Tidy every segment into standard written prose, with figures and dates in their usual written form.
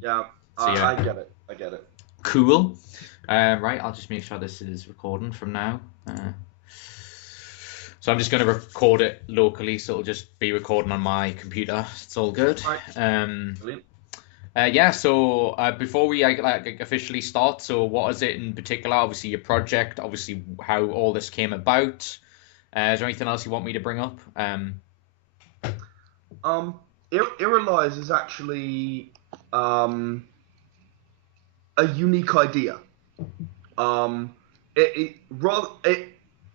Yeah, So yeah, I get it. I get it. cool. Right, I'll just make sure this is recording from now. So I'm just going to record it locally, so it'll just be recording on my computer. It's all good. All right, Um, brilliant. yeah. So before we like officially start, so what is it in particular? Obviously your project. Obviously how all this came about. Is there anything else you want me to bring up? Um, Lyres is actually um, a unique idea. Um,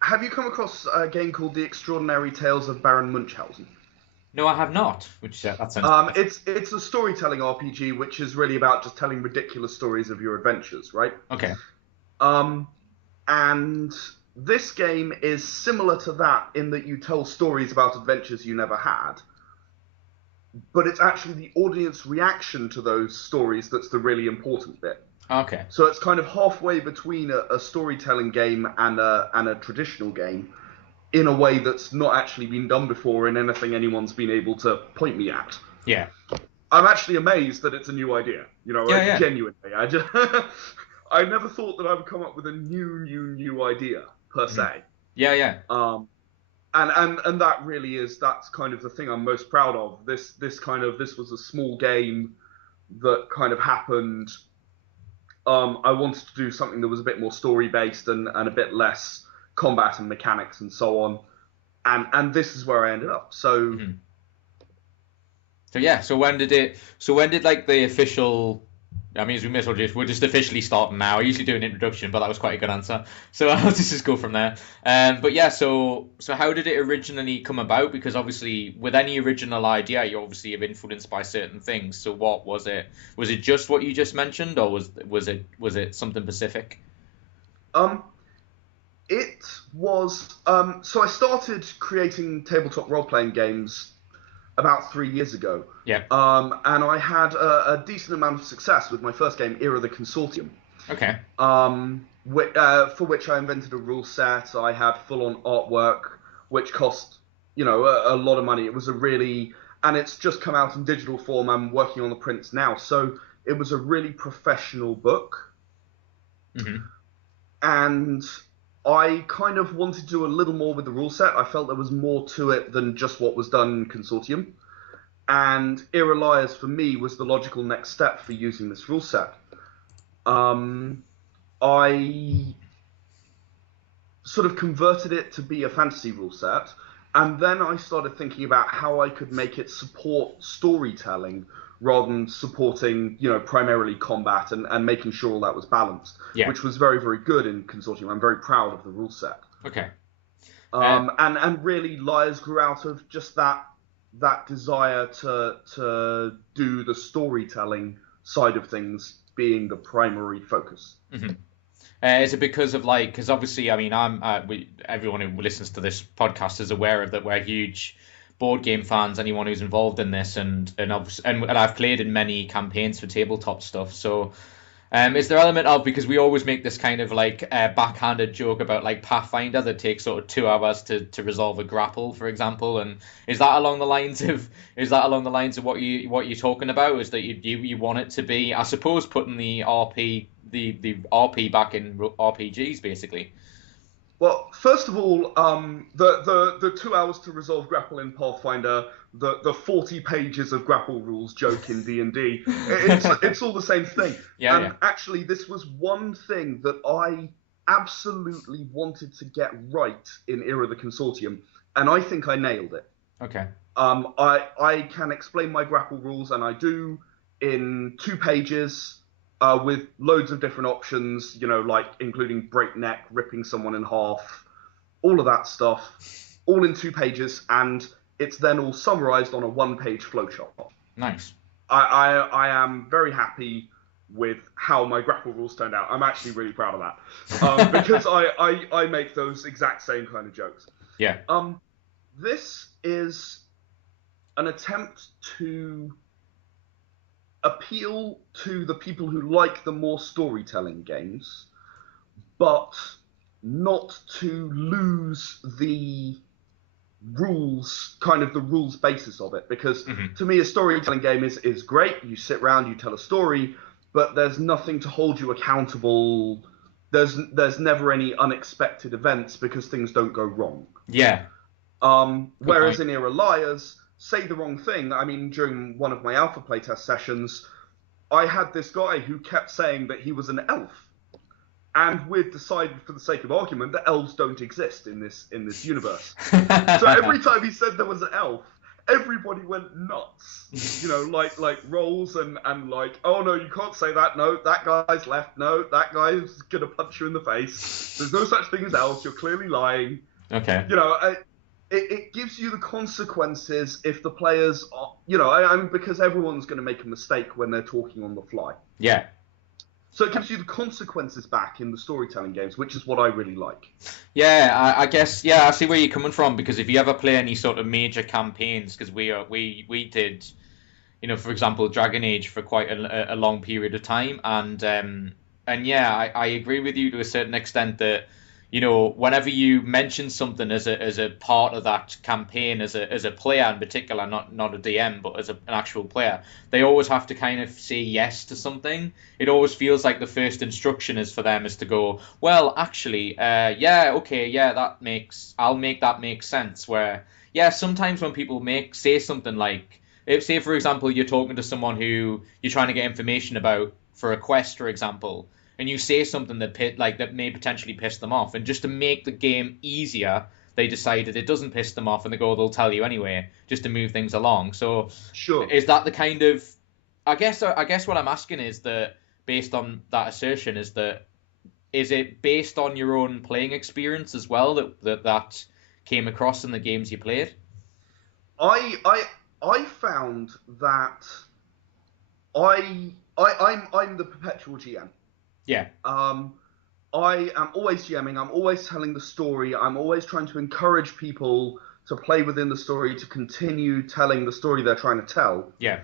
have you come across a game called The Extraordinary Tales of Baron Munchausen? No, I have not. Which that sounds good. It's a storytelling RPG, which is really about just telling ridiculous stories of your adventures, right? Okay. Um, and this game is similar to that in that you tell stories about adventures you never had, but it's actually the audience reaction to those stories that's the really important bit. Okay. So it's kind of halfway between a storytelling game and a traditional game in a way that's not actually been done before in anything anyone's been able to point me at. Yeah. I'm actually amazed that it's a new idea. You know, Yeah. Yeah. genuinely, I just I never thought that I would come up with a new idea per Mhm. se. Yeah. Yeah. Um, and that really is that's kind of the thing I'm most proud of. This was a small game that kind of happened. I wanted to do something that was a bit more story based and a bit less combat and mechanics and so on. And this is where I ended up. So Mhm. So yeah, so when did it? So when did like the official? I mean, we may as well just we're just officially starting now. I usually do an introduction, but that was quite a good answer. So I'll just go from there. But yeah, so how did it originally come about? Because obviously, with any original idea, you obviously have influenced by certain things. So what was it? Was it just what you just mentioned, or was it something specific? um, it was so I started creating tabletop role playing games about 3 years ago, Yeah. and I had a decent amount of success with my first game, Era the Consortium. Okay. For which I invented a rule set. I had full on artwork, which cost, a lot of money. It was a really, and it's just come out in digital form. I'm working on the prints now. So it was a really professional book. Hmm. And I kind of wanted to do a little more with the rule set. I felt there was more to it than just what was done in Consortium. And Era Lyres for me was the logical next step for using this rule set. Um, I sort of converted it to be a fantasy rule set. And then I started thinking about how I could make it support storytelling rather than supporting, primarily combat and making sure all that was balanced, Yeah. which was very, very good in Consortium. I'm very proud of the rule set. Okay. Uh, And really, Lyres grew out of just that desire to do the storytelling side of things being the primary focus. mhm. Is it because of like, because obviously, I mean, everyone who listens to this podcast is aware of that we're huge board game fans. Anyone who's involved in this, and obviously, and I've played in many campaigns for tabletop stuff. So, is there element of because we always make this kind of like backhanded joke about like Pathfinder that takes sort of 2 hours to resolve a grapple, for example, and is that along the lines of what you're talking about? Is that you want it to be, I suppose, putting the RP back in RPGs basically? Well, first of all, the 2 hours to resolve grapple in Pathfinder, the 40 pages of grapple rules joke in D&D, it's all the same thing. Yeah, And yeah. actually, this was one thing that I absolutely wanted to get right in Era of the Consortium, and I think I nailed it. Okay. I can explain my grapple rules, and I do in 2 pages with loads of different options, like including breakneck, ripping someone in half, all of that stuff, all in 2 pages, and it's then all summarized on a one-page flowchart. Nice. I am very happy with how my grapple rules turned out. I'm actually really proud of that because I make those exact same kind of jokes. Yeah. Um, this is an attempt to appeal to the people who like the more storytelling games, but not to lose rules, kind of the rules basis of it. Because Mm-hmm. to me, a storytelling game is great. You sit around, you tell a story, but there's nothing to hold you accountable. There's never any unexpected events because things don't go wrong. Yeah. Good Whereas point. in Era Lyres, say the wrong thing. I mean, during one of my alpha playtest sessions, I had this guy who kept saying that he was an elf, and we'd decided, for the sake of argument, that elves don't exist in this universe. So every time he said there was an elf, everybody went nuts. You know, like rolls and like, oh no, you can't say that. No, that guy's left. No, that guy's gonna punch you in the face. There's no such thing as elves. You're clearly lying. Okay. You know, it gives you the consequences if the players are, you know, I mean, because everyone's going to make a mistake when they're talking on the fly. Yeah. So it gives you the consequences back in the storytelling games, which is what I really like. Yeah, I guess, yeah, I see where you're coming from, because if you ever play any sort of major campaigns, because we did, you know, for example, Dragon Age for quite a long period of time, and yeah, I agree with you to a certain extent that, you know, whenever you mention something as a part of that campaign, as a player in particular, not a DM, but as an actual player, they always have to kind of say yes to something. It always feels like the first instruction is for them is to go, well, actually, yeah, okay, yeah, I'll make that make sense. Where, yeah, sometimes when people say something like, if, say, for example, you're talking to someone who you're trying to get information about for a quest, for example, and you say something that may potentially piss them off, and just to make the game easier, they decided it doesn't piss them off, and they'll tell you anyway, just to move things along. So, Sure. is that the kind of? I guess what I'm asking is that, based on that assertion, is it based on your own playing experience as well that came across in the games you played? I found that I'm the perpetual GM. Yeah. I am always GMing. I'm always telling the story. I'm always trying to encourage people to play within the story, to continue telling the story they're trying to tell. Yeah.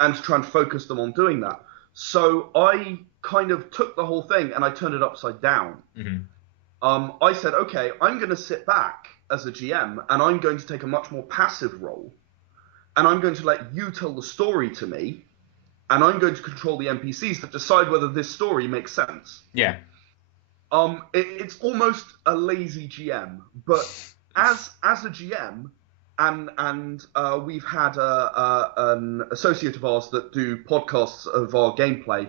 And to try and focus them on doing that. So I kind of took the whole thing and I turned it upside down. Mm-hmm. I said, okay, I'm going to sit back as a GM and I'm going to take a much more passive role. And I'm going to let you tell the story to me. And I'm going to control the NPCs that decide whether this story makes sense. Yeah. It's almost a lazy GM, but as a GM, and we've had an associate of ours that do podcasts of our gameplay.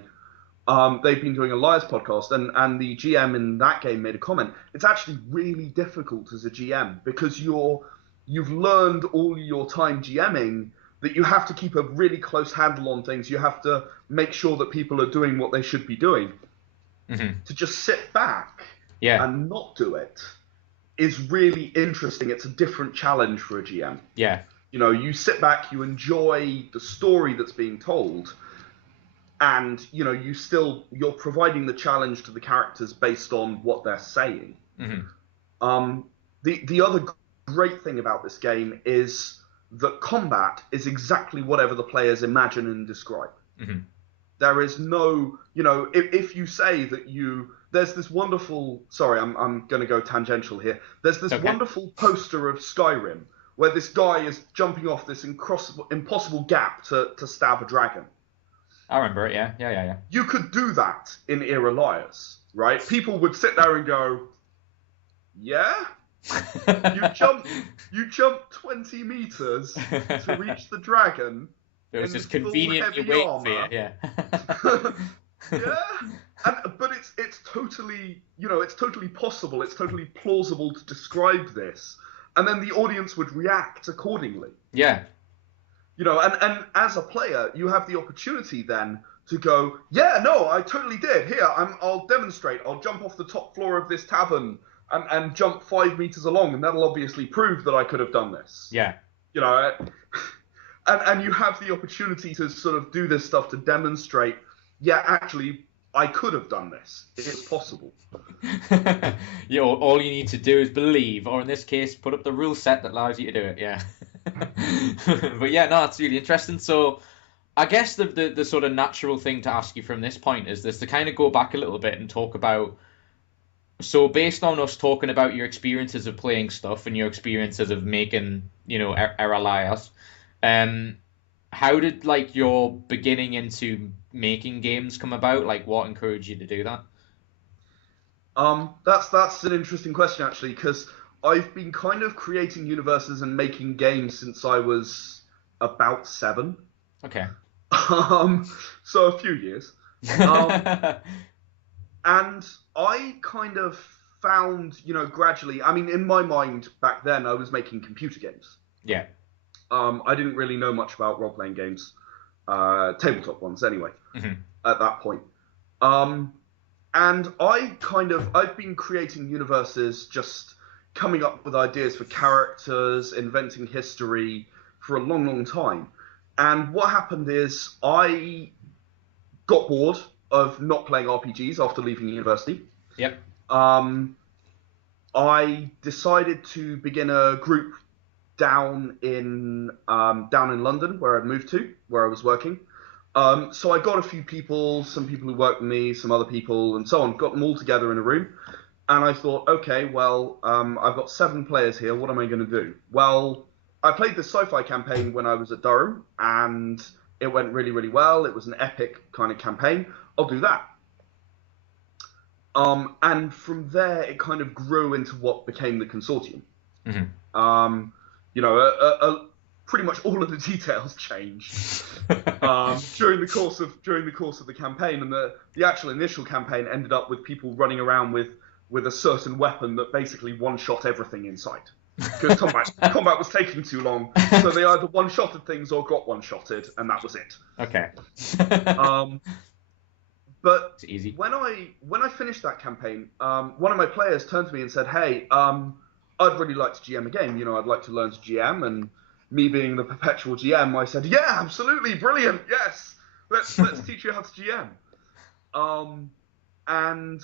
They've been doing a Lyres podcast, and the GM in that game made a comment. It's actually really difficult as a GM because you've learned all your time GMing that you have to keep a really close handle on things. You have to make sure that people are doing what they should be doing. Mm-hmm. To just sit back Yeah. and not do it is really interesting. It's a different challenge for a GM. Yeah. You know, you sit back, you enjoy the story that's being told, and, you know, you're providing the challenge to the characters based on what they're saying. Mm-hmm. The other great thing about this game is that combat is exactly whatever the players imagine and describe. Mm-hmm. There is no, you know, if you say that there's this wonderful, sorry, I'm going to go tangential here. There's this wonderful poster of Skyrim where this guy is jumping off this impossible gap to stab a dragon. I remember it, yeah. You could do that in Era Lyres, right? People would sit there and go, yeah? You jump 20 meters to reach the dragon. It was just conveniently waiting for you, yeah. Yeah, but it's totally, you know, it's totally possible. It's totally plausible to describe this, and then the audience would react accordingly. Yeah. You know, and as a player, you have the opportunity then to go, yeah, no, I totally did. Here, I'll demonstrate. I'll jump off the top floor of this tavern and jump 5 meters along, and that'll obviously prove that I could have done this. Yeah. You know, and you have the opportunity to sort of do this stuff to demonstrate, yeah, actually, I could have done this. It's possible. Yeah, all you need to do is believe, or in this case, put up the rule set that allows you to do it, yeah. But yeah, no, it's really interesting. So I guess the sort of natural thing to ask you from this point is this, to kind of go back a little bit and talk about So based on us talking about your experiences of playing stuff and your experiences of making, Era Lyres, um, how did like your beginning into making games come about? Like, what encouraged you to do that? That's an interesting question actually, because I've been kind of creating universes and making games since I was about 7. Okay. Um, so a few years. Um, and I kind of found, gradually. I mean, in my mind back then, I was making computer games. Yeah. I didn't really know much about role-playing games, tabletop ones anyway, Hmm. at that point. Um, and I've been creating universes, just coming up with ideas for characters, inventing history for a long, long time. And what happened is I got bored of not playing RPGs after leaving university. Yep. Um, I decided to begin a group down in London, where I'd moved to, where I was working. So I got a few people, some people who worked with me, some other people, and so on. Got them all together in a room, and I thought, okay, well, I've got 7 players here. What am I going to do? Well, I played the sci-fi campaign when I was at Durham, and it went really, really well. It was an epic kind of campaign. I'll do that. And from there, it kind of grew into what became the consortium. Hmm. Um, pretty much all of the details changed during the course of the campaign, and the actual initial campaign ended up with people running around with a certain weapon that basically one-shot everything in sight. Because combat was taking too long, so they either one-shotted things or got one-shotted, and that was it. Okay. Um, but It's easy. when I finished that campaign, one of my players turned to me and said, "Hey, I'd really like to GM a game. I'd like to learn to GM." And me being the perpetual GM, I said, "Yeah, absolutely, brilliant. Yes, let's teach you how to GM." And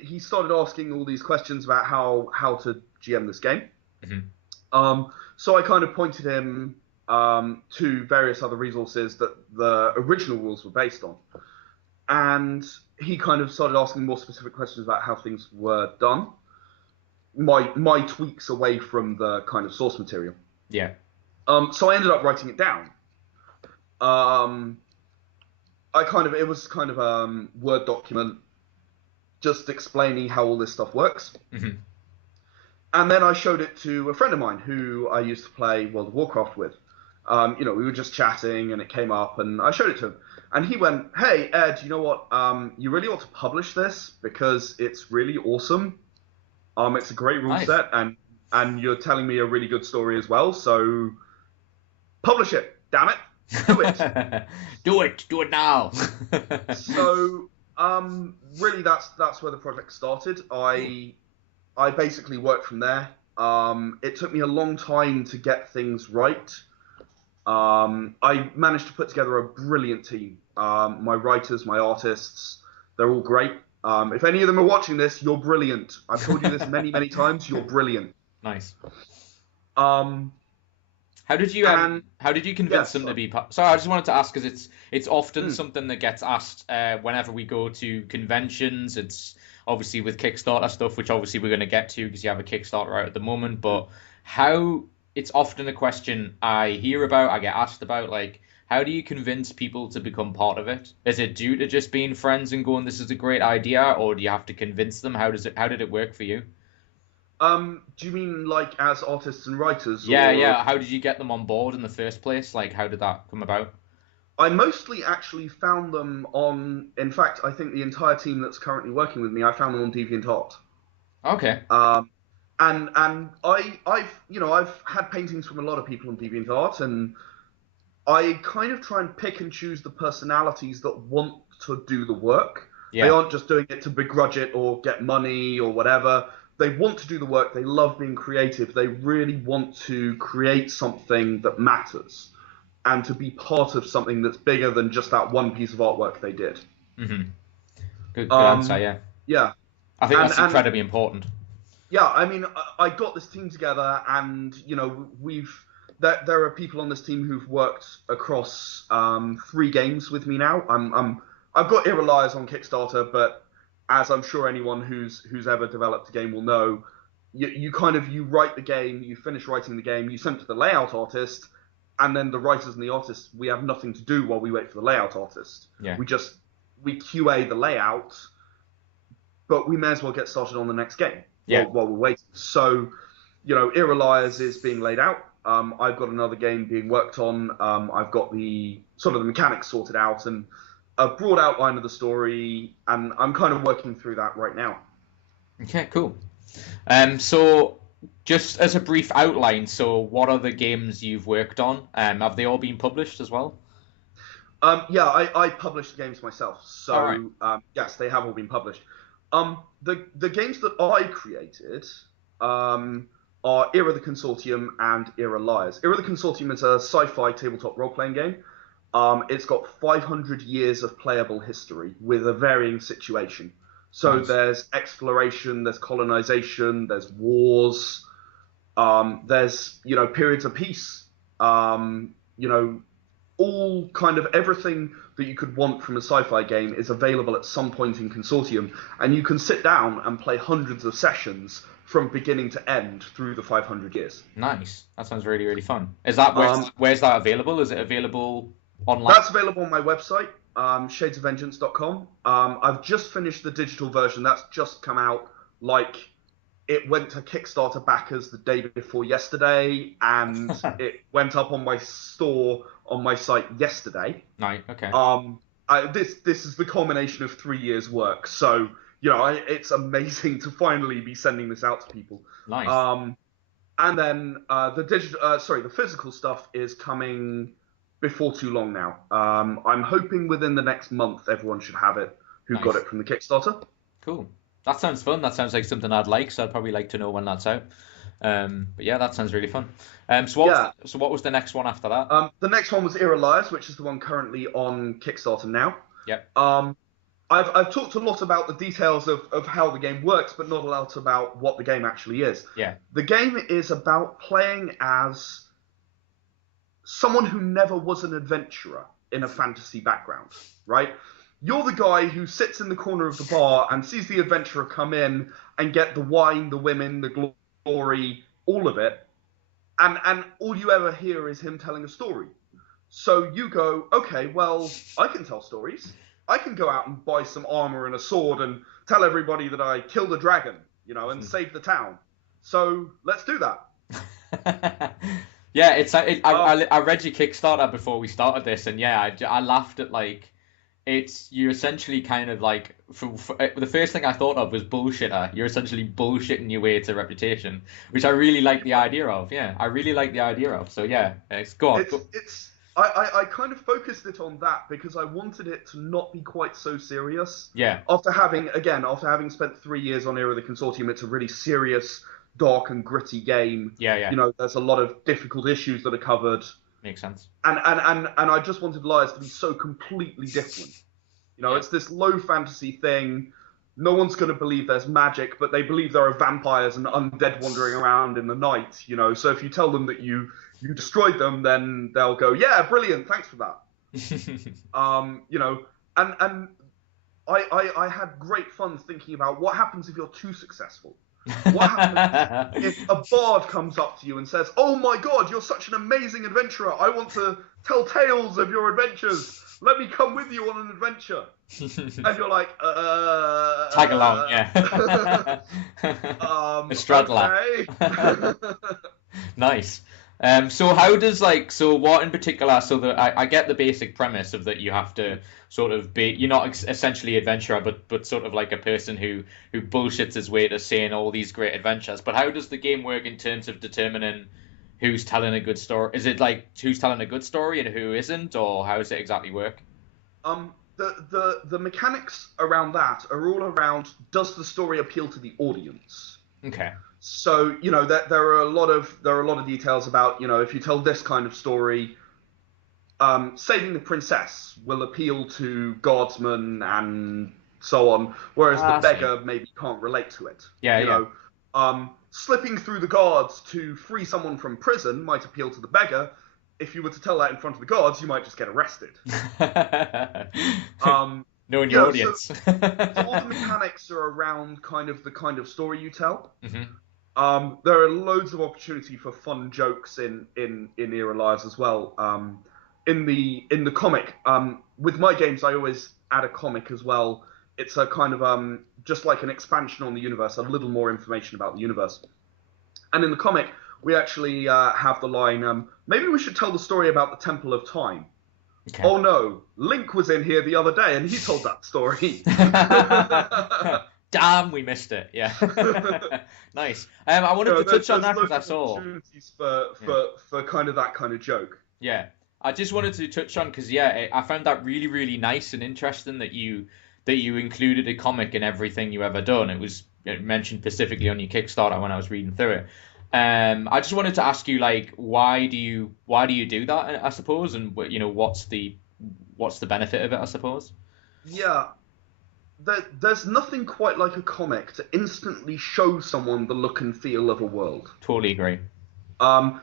he started asking all these questions about how to GM this game. Hmm. So I kind of pointed him to various other resources that the original rules were based on, and he kind of started asking more specific questions about how things were done, my tweaks away from the kind of source material. Yeah. So I ended up writing it down. Um, it was kind of a Word document just explaining how all this stuff works. Hmm. And then I showed it to a friend of mine who I used to play World of Warcraft with. We were just chatting and it came up and I showed it to him. And he went, "Hey, Ed, you know what? You really ought to publish this because it's really awesome. It's a great rule Nice. set and you're telling me a really good story as well. So publish it, damn it, do it." Do it. Do it now. So really, that's where the project started. Cool. I basically worked from there. It took me a long time to get things right. I managed to put together a brilliant team. My writers, my artists, they're all great. If any of them are watching this, you're brilliant. I've told you this many, many times. You're brilliant. Nice. Um, and How did you yeah, convince them to sorry. be part? Sorry, I just wanted to ask because it's often Mm, something that gets asked whenever we go to conventions. It's obviously with Kickstarter stuff, which obviously we're going to get to because you have a Kickstarter out at the moment. mm. But how it's often a question I hear about, I get asked about, like how do you convince people to become part of it? Is it due to just being friends and going, this is a great idea, or do you have to convince them? How did it work for you? Do you mean like as artists and writers, Yeah, or yeah. How did you get them on board in the first place? Like, how did that come about? I mostly actually found them on? In fact, I think the entire team that's currently working with me, I found them on DeviantArt. Okay. Um, and I've had paintings from a lot of people on DeviantArt, and I kind of try and pick and choose the personalities that want to do the work. They Yeah. aren't just doing it to begrudge it or get money or whatever. They want to do the work. They love being creative. They really want to create something that matters and to be part of something that's bigger than just that one piece of artwork they did. Hmm. Good answer. Um, Yeah. yeah, I think and that's and incredibly important. yeah, I mean, I got this team together, and there are people on this team who've worked across 3 games with me now. I've got Era Lyres on Kickstarter, but as I'm sure anyone who's ever developed a game will know, you write the game, you finish writing the game, you send it to the layout artist, and then the writers and the artists, we have nothing to do while we wait for the layout artist. Yeah. We QA the layout, but we may as well get started on the next game while we're waiting. So, Era Lyres is being laid out. I've got another game being worked on. I've got the mechanics sorted out and a broad outline of the story, and I'm kind of working through that right now. Okay, cool. So just as a brief outline, so what are the games you've worked on? Have they all been published as well? I published the games myself, so right. Yes, they have all been published. The games that I created are Era the Consortium and Era Lyres. Era the Consortium is a sci-fi tabletop role-playing game. It's got 500 years of playable history with a varying situation. So nice. There's exploration, there's colonization, there's wars, there's periods of peace, all kind of everything that you could want from a sci-fi game is available at some point in Consortium, and you can sit down and play hundreds of sessions from beginning to end through the 500 years. Nice. That sounds really, really fun. Is that where's that available? Is it available online? That's available on my website, shadesofvengeance.com. I've just finished the digital version. That's just come out. It went to Kickstarter backers the day before yesterday, and it went up on my store on my site yesterday. Right. Okay. This is the culmination of 3 years' work. So it's amazing to finally be sending this out to people. Nice. And then the physical stuff is coming before too long now. I'm hoping within the next month everyone should have it who got it from the Kickstarter. Cool. That sounds fun. That sounds like something I'd like, so I'd probably like to know when that's out. But yeah, that sounds really fun. So what was the next one after that? The next one was Era Lyres, which is the one currently on Kickstarter now. Yep. I've talked a lot about the details of how the game works, but not a lot about what the game actually is. Yeah. The game is about playing as someone who never was an adventurer in a fantasy background, right? You're the guy who sits in the corner of the bar and sees the adventurer come in and get the wine, the women, the glory, all of it, and all you ever hear is him telling a story. So you go, okay, well, I can tell stories. I can go out and buy some armor and a sword and tell everybody that I killed a dragon, and save the town. So let's do that. Yeah, I read your Kickstarter before we started this, and yeah, I laughed at you essentially kind of the first thing I thought of was bullshitter. You're essentially bullshitting your way to reputation, which I really like the idea of. Yeah, I really like the idea of. So yeah, go on. I kind of focused it on that because I wanted it to not be quite so serious. Yeah. After having spent 3 years on Era of the Consortium, it's a really serious, dark and gritty game. Yeah. There's a lot of difficult issues that are covered. Makes sense. And I just wanted Lyres to be so completely different. It's this low fantasy thing. No one's going to believe there's magic, but they believe there are vampires and undead wandering around in the night. So if you tell them that you destroyed them, then they'll go, yeah, brilliant, thanks for that. And I had great fun thinking about what happens if you're too successful. What happens if a bard comes up to you and says, oh my god, you're such an amazing adventurer. I want to tell tales of your adventures. Let me come with you on an adventure. And you're like, tag along, yeah. Okay. Nice. So how does what in particular? So that I get the basic premise of that you have to sort of be, you're not essentially adventurer, but sort of like a person who bullshits his way to saying all these great adventures. But how does the game work in terms of determining who's telling a good story? Is it who's telling a good story and who isn't, or how does it exactly work? The mechanics around that are all around, does the story appeal to the audience? Okay. So there are a lot of details about if you tell this kind of story, saving the princess will appeal to guardsmen and so on, whereas the beggar maybe can't relate to it. Yeah, slipping through the guards to free someone from prison might appeal to the beggar. If you were to tell that in front of the guards, you might just get arrested. knowing your Yeah, audience. so all the mechanics are around the kind of story you tell. Hmm. There are loads of opportunity for fun jokes in Era Lives as well. In the comic, with my games, I always add a comic as well. It's a kind of just like an expansion on the universe, a little more information about the universe. And in the comic, we actually have the line, maybe we should tell the story about the Temple of Time. Okay. Oh no, Link was in here the other day and he told that story. Damn, we missed it. Yeah. Nice. I wanted to touch on that because I Loads of saw. opportunities Yeah. for kind of that kind of joke. Yeah. I just wanted to touch on because yeah, I found that really, really nice and interesting that you included a comic in everything you ever done. It was mentioned specifically on your Kickstarter when I was reading through it. I just wanted to ask you like why do you do that? I suppose, and what's the benefit of it? I suppose. Yeah, there's nothing quite like a comic to instantly show someone the look and feel of a world. Totally agree.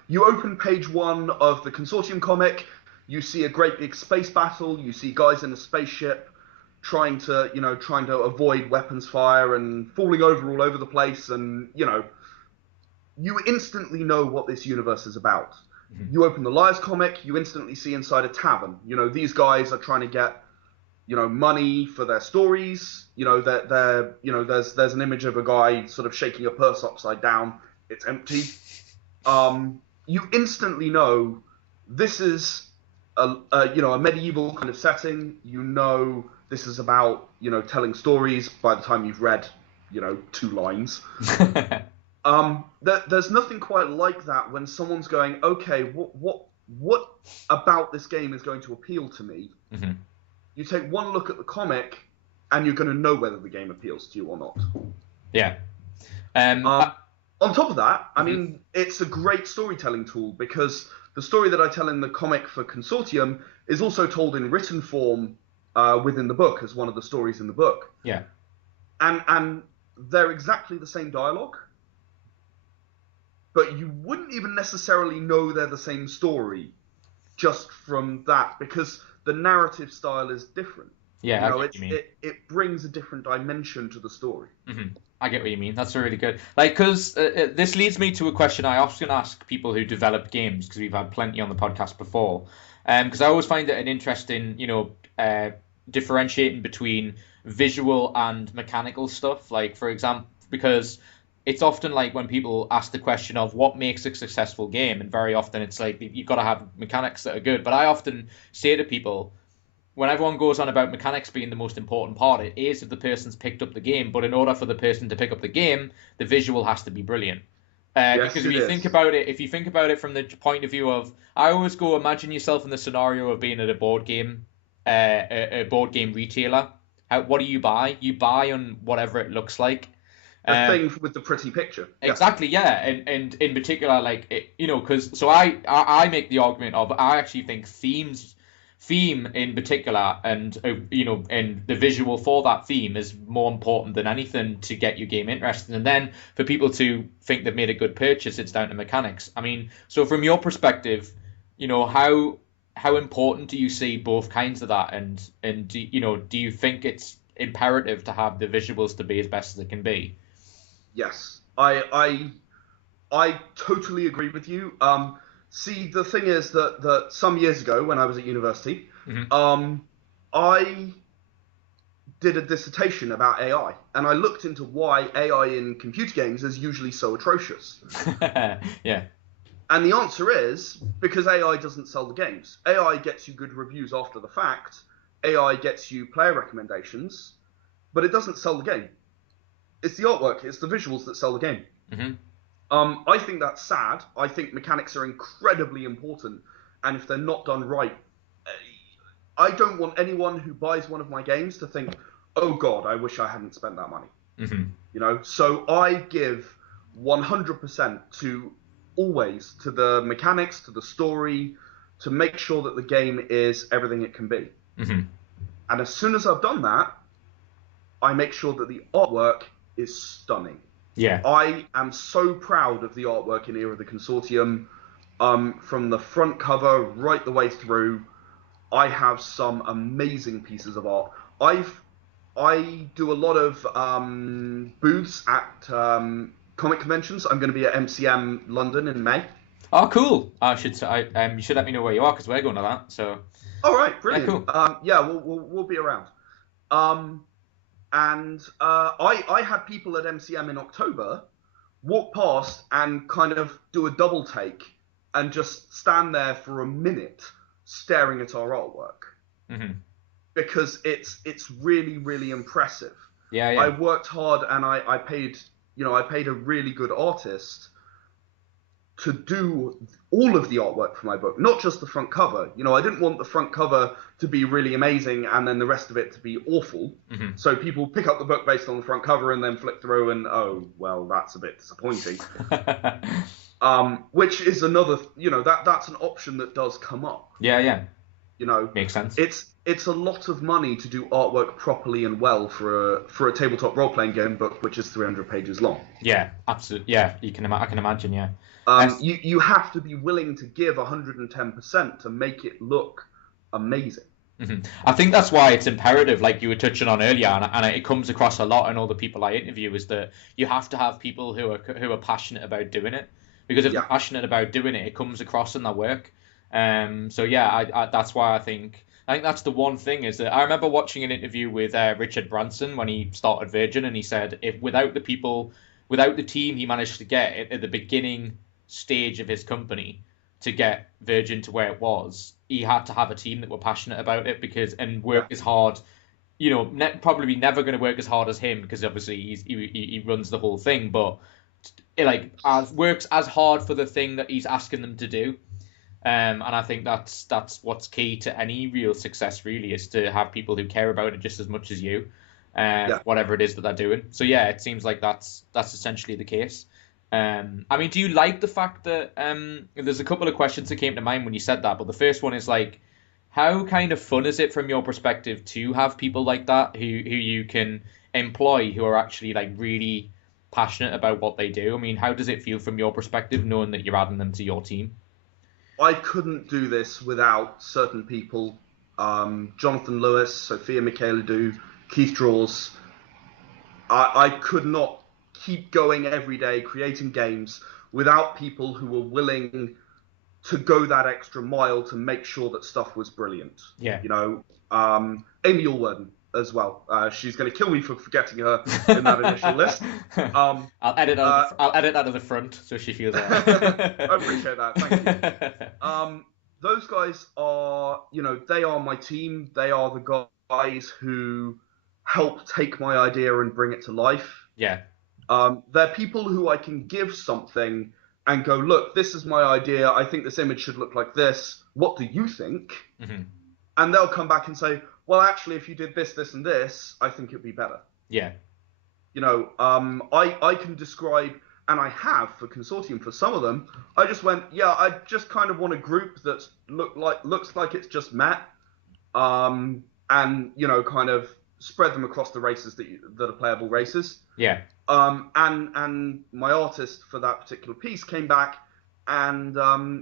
You open page one of the Consortium comic, you see a great big space battle, you see guys in a spaceship trying to avoid weapons fire and falling over all over the place, and you instantly know what this universe is about. Mhm. You open the Lyres comic, you instantly see inside a tavern. These guys are trying to get money for their stories. There's an image of a guy sort of shaking a purse upside down. It's empty. You instantly know this is a medieval kind of setting. This is about telling stories by the time you've read 2 lines. There's nothing quite like that when someone's going, okay, what about this game is going to appeal to me? Hmm. You take one look at the comic, and you're going to know whether the game appeals to you or not. Yeah. On top of that, I Mhm. mean, it's a great storytelling tool because the story that I tell in the comic for Consortium is also told in written form within the book as one of the stories in the book. Yeah. And they're exactly the same dialogue, but you wouldn't even necessarily know they're the same story just from that because the narrative style is different. Yeah, I get what you mean. It brings a different dimension to the story. Hmm. I get what you mean. That's really good. Like, because this leads me to a question I often ask people who develop games, because we've had plenty on the podcast before. Because I always find it an interesting, differentiating between visual and mechanical stuff. Like, for example, because it's often like when people ask the question of what makes a successful game, and very often it's like you've got to have mechanics that are good. But I often say to people, when everyone goes on about mechanics being the most important part, it is if the person's picked up the game. But in order for the person to pick up the game, the visual has to be brilliant. Yes, Because it is. if you think about it from the point of view of, I always go imagine yourself in the scenario of being at a board game, a board game retailer. What do you buy? You buy on whatever it looks like. The Um, thing with the pretty picture. Yeah. Exactly, yeah, and in particular, like because so I make the argument of I actually think theme in particular, and and the visual for that theme is more important than anything to get your game interested. And then for people to think they've made a good purchase, it's down to mechanics. I mean, so from your perspective, how important do you see both kinds of that, and do you think it's imperative to have the visuals to be as best as it can be? Yes. I totally agree with you. See, the thing is that some years ago, when I was at university, Hmm. I did a dissertation about AI, and I looked into why AI in computer games is usually so atrocious. Yeah. And the answer is because AI doesn't sell the games. AI gets you good reviews after the fact. AI gets you player recommendations, but it doesn't sell the game. It's the artwork, it's the visuals that sell the game. Hmm. I think that's sad. I think mechanics are incredibly important, and if they're not done right, I don't want anyone who buys one of my games to think, "Oh God, I wish I hadn't spent that money." Hmm. So I give 100% to always to the mechanics, to the story, to make sure that the game is everything it can be. Hmm. And as soon as I've done that, I make sure that the artwork is stunning. Yeah. I am so proud of the artwork in Era of the Consortium, from the front cover right the way through. I have some amazing pieces of art. I do a lot of booths at comic conventions. I'm going to be at MCM London in May. Oh, cool. You should let me know where you are because we're going to that. So All right, yeah, brilliant. cool. Yeah, we'll be around. Um, and I had people at MCM in October walk past and kind of do a double take and just stand there for a minute staring at our artwork Hmm. because it's really really impressive. Yeah, I yeah, worked hard and I paid I paid a really good artist to do all of the artwork for my book, not just the front cover. I didn't want the front cover to be really amazing and then the rest of it to be awful. hmm. So people pick up the book based on the front cover and then flick through and oh well, that's a bit disappointing. Which is another, that's an option that does come up. Yeah, yeah, You know, makes sense. it's a lot of money to do artwork properly and well for a tabletop role playing game book, which is 300 pages long. Yeah, absolutely. Yeah, I can imagine. Yeah. You have to be willing to give 110% to make it look amazing. Mhm. I think that's why it's imperative, like you were touching on earlier, and it comes across a lot in all the people I interview, is that you have to have people who are passionate about doing it, because if they're Yeah, passionate about doing it, it comes across in their work. So yeah, that's why I think that's the one thing is that I remember watching an interview with Richard Branson when he started Virgin, and he said if without the team he managed to get at the beginning stage of his company to get Virgin to where it was, he had to have a team that were passionate about it and work yeah, as hard. Probably never going to work as hard as him because obviously he runs the whole thing, but works as hard for the thing that he's asking them to do. And I think that's what's key to any real success, really, is to have people who care about it just as much as you, yeah. whatever it is that they're doing. So yeah, it seems like that's essentially the case. I mean, do you like the fact that there's a couple of questions that came to mind when you said that, but the first one is like, how kind of fun is it from your perspective to have people like that who you can employ who are actually like really passionate about what they do? I mean, how does it feel from your perspective knowing that you're adding them to your team? I couldn't do this without certain people. Jonathan Lewis, Sophia Michaelidou, Keith Draws. I could not keep going every day creating games without people who were willing to go that extra mile to make sure that stuff was brilliant. Yeah. Amy Allwarden as well. She's going to kill me for forgetting her in that initial list. I'll edit that at the front so she feels I that. appreciate that. Thank you. Those guys are, they are my team. They are the guys who help take my idea and bring it to life. Yeah. They're people who I can give something and go, look, this is my idea. I think this image should look like this. What do you think? Hmm. And they'll come back and say, well, actually, if you did this, this, and this, I think it'd be better. Yeah. I can describe, and I have for Consortium for some of them. I just went, yeah, I just kind of want a group that looks like it's just Matt, and kind of spread them across the races that are playable races. Yeah. And my artist for that particular piece came back, and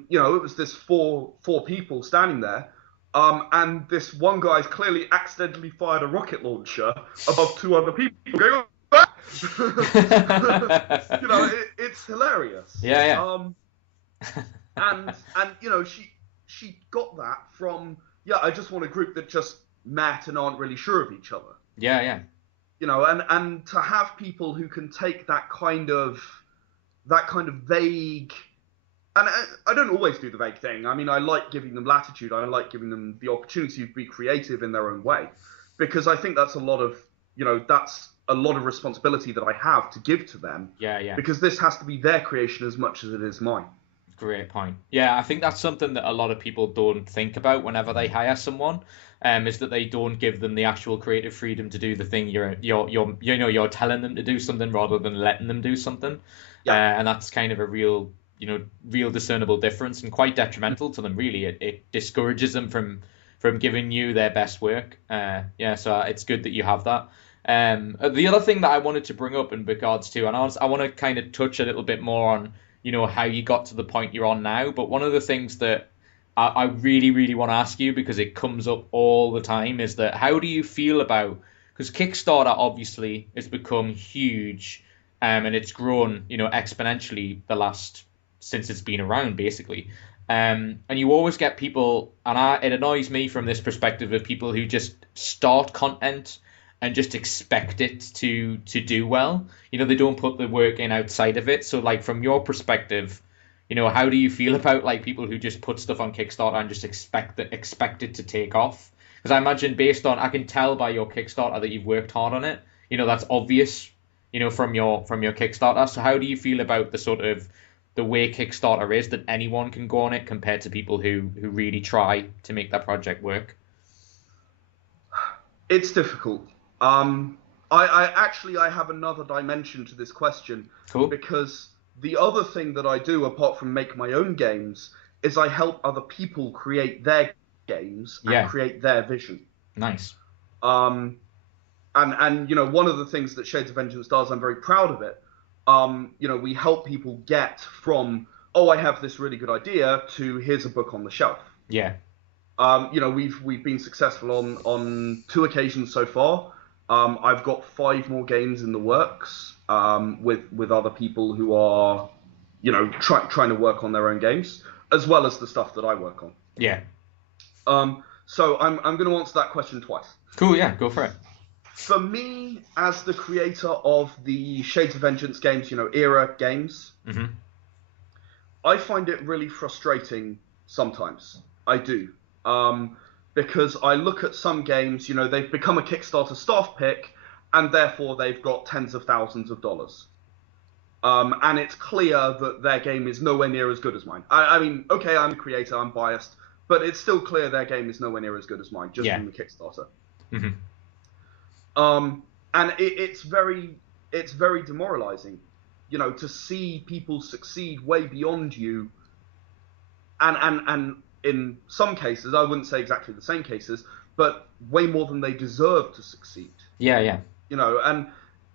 it was this four people standing there. And this one guy's clearly accidentally fired a rocket launcher above two other people going, ah! It's hilarious. Yeah, And she got that from, I just want a group that just met and aren't really sure of each other. yeah, yeah. And to have people who can take that kind of vague, and I don't always do the vague thing. I mean, I like giving them latitude. I like giving them the opportunity to be creative in their own way, because I think that's a lot of responsibility that I have to give to them. Yeah, yeah. Because this has to be their creation as much as it is mine. Great point. Yeah, I think that's something that a lot of people don't think about whenever they hire someone, is that they don't give them the actual creative freedom to do the thing you're telling them to do something rather than letting them do something. Yeah. And that's kind of a real discernible difference and quite detrimental to them, really. It discourages them from giving you their best work. So it's good that you have that. The other thing that I wanted to bring up in regards to, and I want to kind of touch a little bit more on, how you got to the point you're on now. But one of the things that I really, really want to ask you because it comes up all the time, is that how do you feel about, because Kickstarter obviously has become huge, and it's grown, exponentially since it's been around, basically. And you always get people, and it annoys me from this perspective of people who just start content and just expect it to do well. They don't put the work in outside of it. So, like, from your perspective, how do you feel about like people who just put stuff on Kickstarter and just expect it to take off? Because I imagine, I can tell by your Kickstarter that you've worked hard on it. That's obvious. From your Kickstarter. So how do you feel about the way Kickstarter is, that anyone can go on it compared to people who really try to make that project work? It's difficult. I have another dimension to this question. Cool. Because the other thing that I do, apart from make my own games, is I help other people create their games and create their vision. Nice. And one of the things that Shades of Vengeance does, I'm very proud of it. We help people get from, oh, I have this really good idea, to here's a book on the shelf. Yeah. We've been successful on 2 occasions so far. I've got 5 more games in the works, with other people who are, trying to work on their own games, as well as the stuff that I work on. Yeah. So I'm going to answer that question twice. Cool. Yeah. Go for it. For me, as the creator of the Shades of Vengeance games, era games, mm-hmm. I find it really frustrating sometimes. I do. Because I look at some games, they've become a Kickstarter staff pick, and therefore they've got tens of thousands of dollars. And it's clear that their game is nowhere near as good as mine. I mean, okay, I'm the creator, I'm biased, but it's still clear their game is nowhere near as good as mine, just from the Kickstarter. Mm-hmm. And it's very demoralizing, to see people succeed way beyond you, and in some cases, I wouldn't say exactly the same cases, but way more than they deserve to succeed. Yeah. And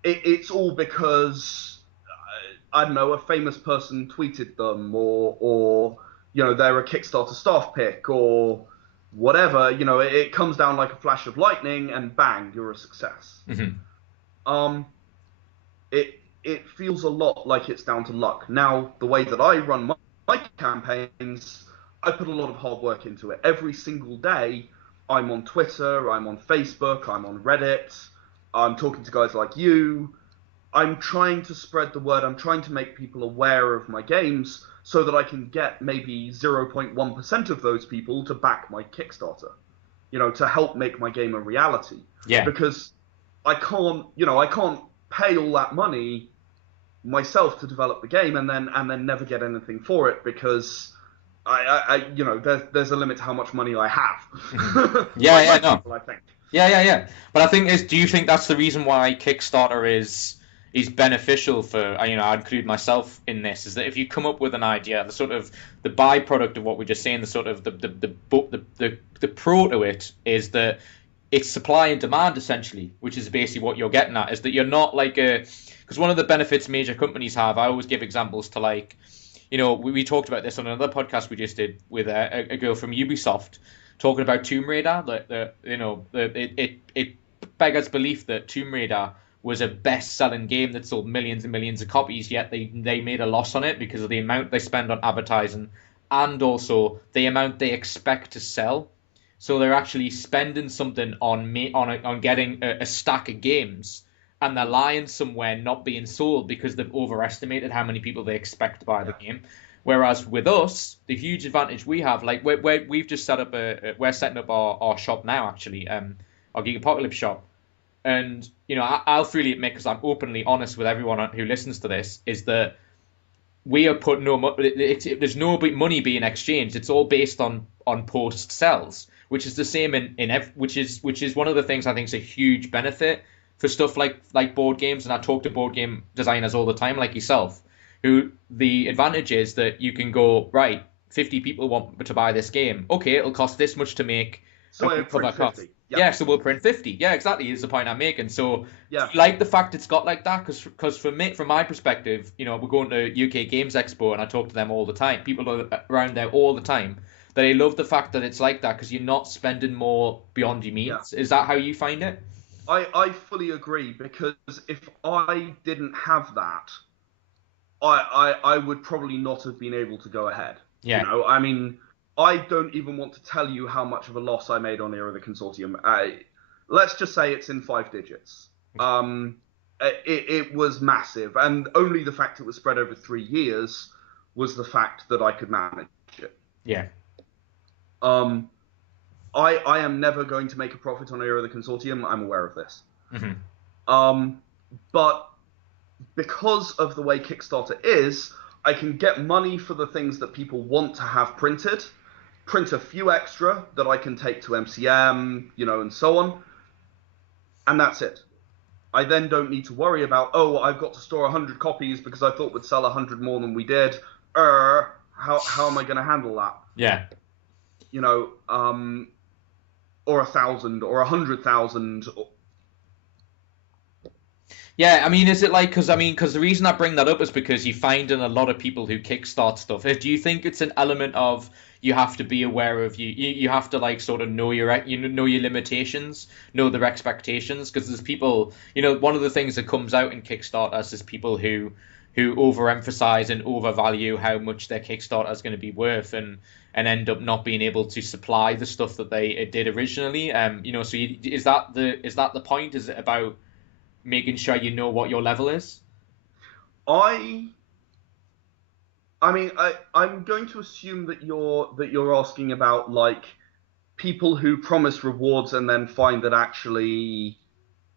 it's all because, I don't know, a famous person tweeted them, or they're a Kickstarter staff pick, or whatever. It comes down like a flash of lightning, and bang, you're a success. Mm-hmm. It feels a lot like it's down to luck. Now, the way that I run my campaigns, I put a lot of hard work into it. Every single day, I'm on Twitter, I'm on Facebook, I'm on Reddit, I'm talking to guys like you. I'm trying to spread the word. I'm trying to make people aware of my games so that I can get maybe 0.1% of those people to back my Kickstarter, to help make my game a reality. Yeah. Because I can't pay all that money myself to develop the game and then never get anything for it, because there's a limit to how much money I have. Yeah, no. People, I think. Yeah. But I think do you think that's the reason why Kickstarter is beneficial for, I include myself in this, is that if you come up with an idea, the byproduct of what we're just saying, the pro to it is that it's supply and demand, essentially, which is basically what you're getting at, is that you're not like because one of the benefits major companies have, I always give examples to, like, we talked about this on another podcast we just did with a girl from Ubisoft talking about Tomb Raider. It beggars belief that Tomb Raider was a best-selling game that sold millions and millions of copies, yet they made a loss on it because of the amount they spend on advertising and also the amount they expect to sell. So they're actually spending something on getting a stack of games, and they're lying somewhere not being sold because they've overestimated how many people they expect to buy the game. Whereas with us, the huge advantage we have, like we've just set up we're setting up our shop now, actually, our Geek Apocalypse shop. And, I'll freely admit, because I'm openly honest with everyone who listens to this, is that we are putting there's no money being exchanged. It's all based on post sales, which is the same which is one of the things I think is a huge benefit for stuff like board games. And I talk to board game designers all the time, like yourself, who the advantage is that you can go, right, 50 people want to buy this game. Okay, it'll cost this much to make. So I print 50. Yeah, so we'll print 50. Yeah, exactly, is the point I'm making. So, yeah. Like the fact it's got like that, because from my perspective, we're going to UK Games Expo and I talk to them all the time. People are around there all the time. that I love the fact that it's like that because you're not spending more beyond your Yeah. means. Is that how you find it? I fully agree, because if I didn't have that, I would probably not have been able to go ahead. Yeah. I mean, I don't even want to tell you how much of a loss I made on Era of the Consortium. Let's just say it's in 5 digits. It was massive, and only the fact it was spread over 3 years was the fact that I could manage it. Yeah. I am never going to make a profit on Era of the Consortium. I'm aware of this. Mm-hmm. But because of the way Kickstarter is, I can get money for the things that people want to have printed, print a few extra that I can take to MCM, and so on, and that's it. I then don't need to worry about, I've got to store 100 copies because I thought we'd sell 100 more than we did. How am I going to handle that? Yeah. Or 1,000 or 100,000. Yeah, I mean, is it like, because the reason I bring that up is because you find in a lot of people who kickstart stuff. Do you think it's an element of you have to be aware of you have to like sort of know your limitations, know their expectations? Because there's people, one of the things that comes out in Kickstarters is people who overemphasize and overvalue how much their Kickstarter is going to be worth, and end up not being able to supply the stuff that they did originally. So is that the point? Is it about making sure you know what your level is? I'm going to assume that you're asking about like people who promise rewards and then find that actually,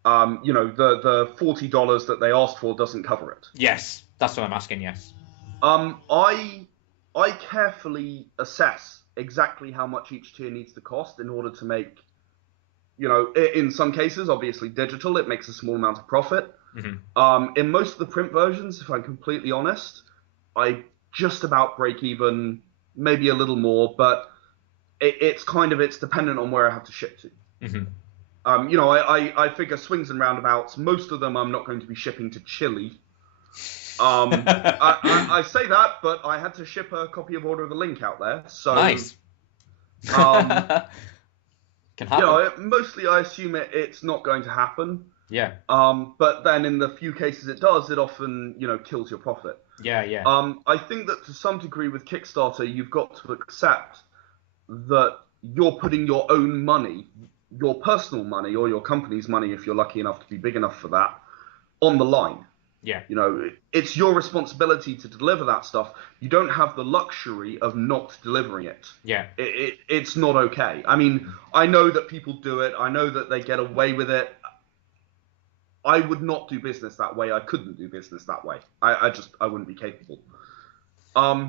the $40 that they asked for doesn't cover it. Yes, that's what I'm asking. Yes. I carefully assess exactly how much each tier needs to cost in order to make, in some cases, obviously digital, it makes a small amount of profit. Mm-hmm. In most of the print versions, if I'm completely honest, I just about break even, maybe a little more, but it's dependent on where I have to ship to. Mm-hmm. I figure swings and roundabouts, most of them I'm not going to be shipping to Chile. I say that, but I had to ship a copy of Order of the Link out there, so nice. Can happen. Mostly I assume it's not going to happen. Yeah. But then in the few cases it does, it often kills your profit. Yeah. I think that to some degree with Kickstarter, you've got to accept that you're putting your own money, your personal money, or your company's money, if you're lucky enough to be big enough for that, on the line. Yeah. It's your responsibility to deliver that stuff. You don't have the luxury of not delivering it. Yeah. It's not okay. I mean, I know that people do it. I know that they get away with it. I would not do business that way. I couldn't do business that way. I wouldn't be capable. I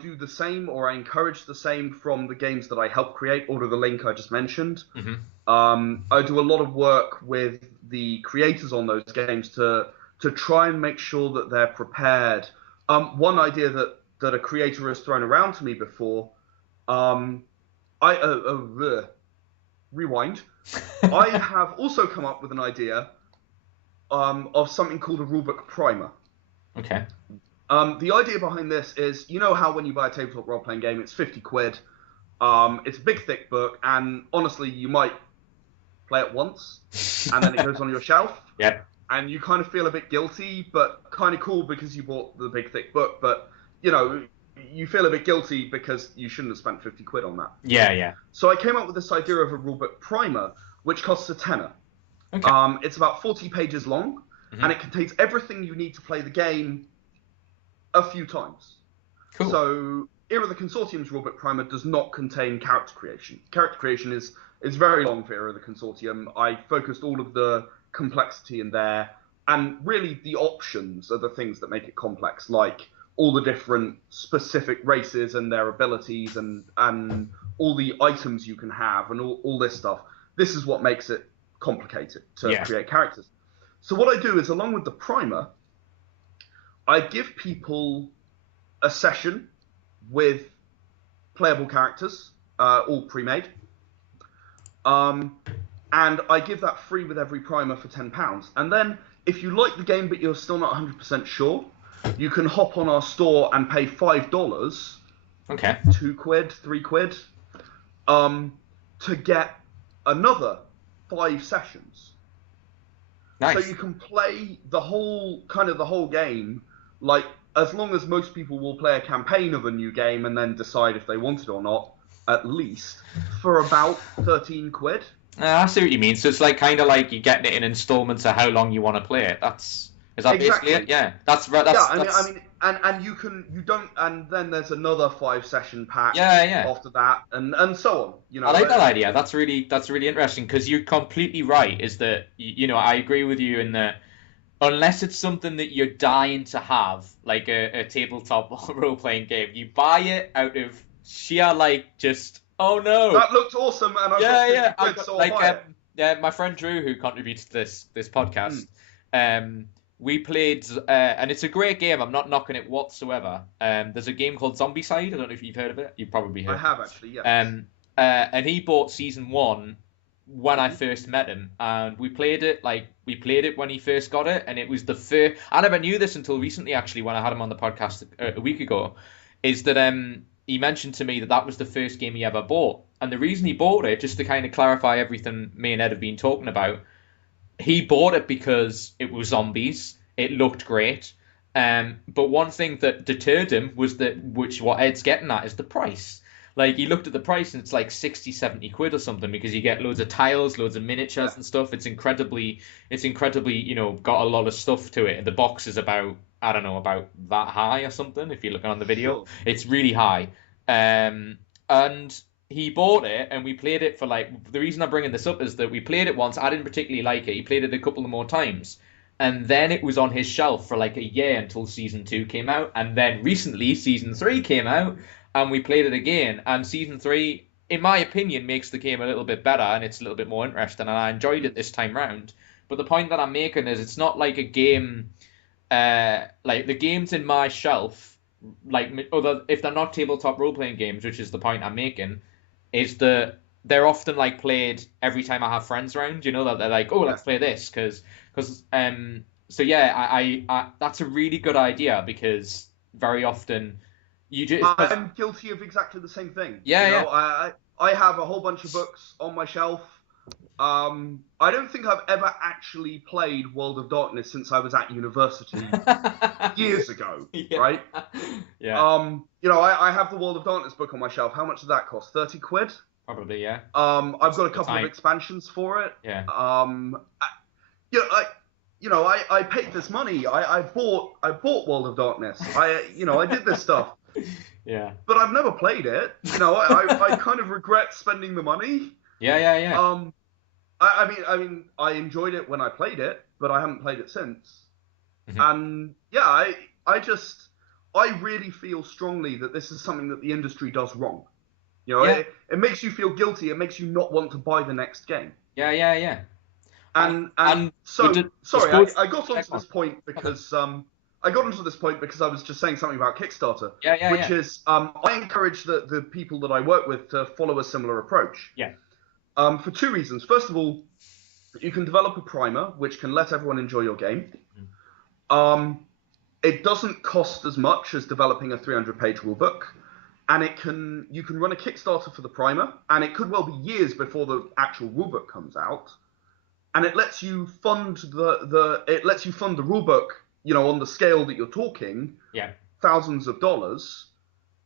do the same, or I encourage the same from the games that I help create. Order of the Link I just mentioned. Mm-hmm. I do a lot of work with the creators on those games to try and make sure that they're prepared. One idea that a creator has thrown around to me before, rewind. I have also come up with an idea of something called a rulebook primer. Okay. The idea behind this is, how when you buy a tabletop role-playing game, it's 50 quid. It's a big, thick book, and honestly, you might play it once, and then it goes on your shelf. Yeah. And you kind of feel a bit guilty, but kind of cool because you bought the big, thick book. But, you feel a bit guilty because you shouldn't have spent 50 quid on that. Yeah. So I came up with this idea of a rulebook primer, which costs a tenner. Okay. It's about 40 pages long, Mm-hmm. and it contains everything you need to play the game a few times. Cool. So Era of the Consortium's rulebook primer does not contain character creation. Character creation is very long for Era of the Consortium. I focused all of the complexity in there, and really the options are the things that make it complex, like all the different specific races and their abilities, and all the items you can have, and all this stuff. This is what makes it complicated to create characters. So what I do is, along with the primer, I give people a session with playable characters, all pre-made. And I give that free with every primer for £10. And then, if you like the game but you're still not 100% sure, you can hop on our store and pay $5 Okay. £2, £3, to get another 5 sessions. Nice. So you can play the whole game, like, as long as most people will play a campaign of a new game and then decide if they want it or not, at least, for about £13. I see what you mean. So it's like kind of like you getting it in installments of how long you want to play it. Is that basically it? Exactly. Yeah. That's right. Yeah, That's and you don't, and then there's another 5 session pack yeah. after that, and so on. I like that idea. That's really interesting because you're completely right. Is that I agree with you in that unless it's something that you're dying to have, like a tabletop role playing game, you buy it out of sheer just oh no. That looked awesome, and I've got 50 quid, so I'll buy it. Yeah, my friend Drew, who contributes to this podcast, we played, and it's a great game. I'm not knocking it whatsoever. There's a game called Zombicide. I don't know if you've heard of it. You've probably heard. I have actually, yes. And he bought season 1 when I first met him, and we played it when he first got it, and it was the first. I never knew this until recently, actually, when I had him on the podcast a week ago. Is that he mentioned to me that was the first game he ever bought, and the reason he bought it, just to kind of clarify everything me and Ed have been talking about, he bought it because it was zombies. It looked great. But one thing that deterred him was what Ed's getting at is the price. Like, he looked at the price and it's like 60, 70 quid or something because you get loads of tiles, loads of miniatures and stuff. It's incredibly, got a lot of stuff to it. The box is about, I don't know, about that high or something if you're looking on the video. Sure. It's really high. And he bought it and we played it for the reason I'm bringing this up is that we played it once. I didn't particularly like it. He played it a couple of more times. And then it was on his shelf for a year until season 2 came out. And then recently season 3 came out and we played it again. And season 3, in my opinion, makes the game a little bit better and it's a little bit more interesting. And I enjoyed it this time round. But the point that I'm making is it's not like a game, the games in my shelf, if they're not tabletop role-playing games, which is the point I'm making, is that they're often played every time I have friends around, that they're like, oh, let's play this so yeah, I that's a really good idea because very often you just I'm guilty of exactly the same thing. Yeah. I have a whole bunch of books on my shelf. I don't think I've ever actually played World of Darkness since I was at university years ago, right? Yeah. I have the World of Darkness book on my shelf. How much did that cost? 30 quid? Probably, yeah. I've got a couple of expansions for it. Yeah. I paid this money. I bought World of Darkness. I did this stuff. Yeah. But I've never played it. I kind of regret spending the money. Yeah. I enjoyed it when I played it, but I haven't played it since. Mm-hmm. And yeah, I really feel strongly that this is something that the industry does wrong. It makes you feel guilty. It makes you not want to buy the next game. Yeah. And sorry, I got onto this point because I was just saying something about Kickstarter. Which is I encourage the people that I work with to follow a similar approach. Yeah. For 2 reasons. First of all, you can develop a primer which can let everyone enjoy your game. It doesn't cost as much as developing a 300-page rulebook. And you can run a Kickstarter for the primer, and it could well be years before the actual rulebook comes out. And it lets you fund the rulebook, on the scale that you're talking, thousands of dollars.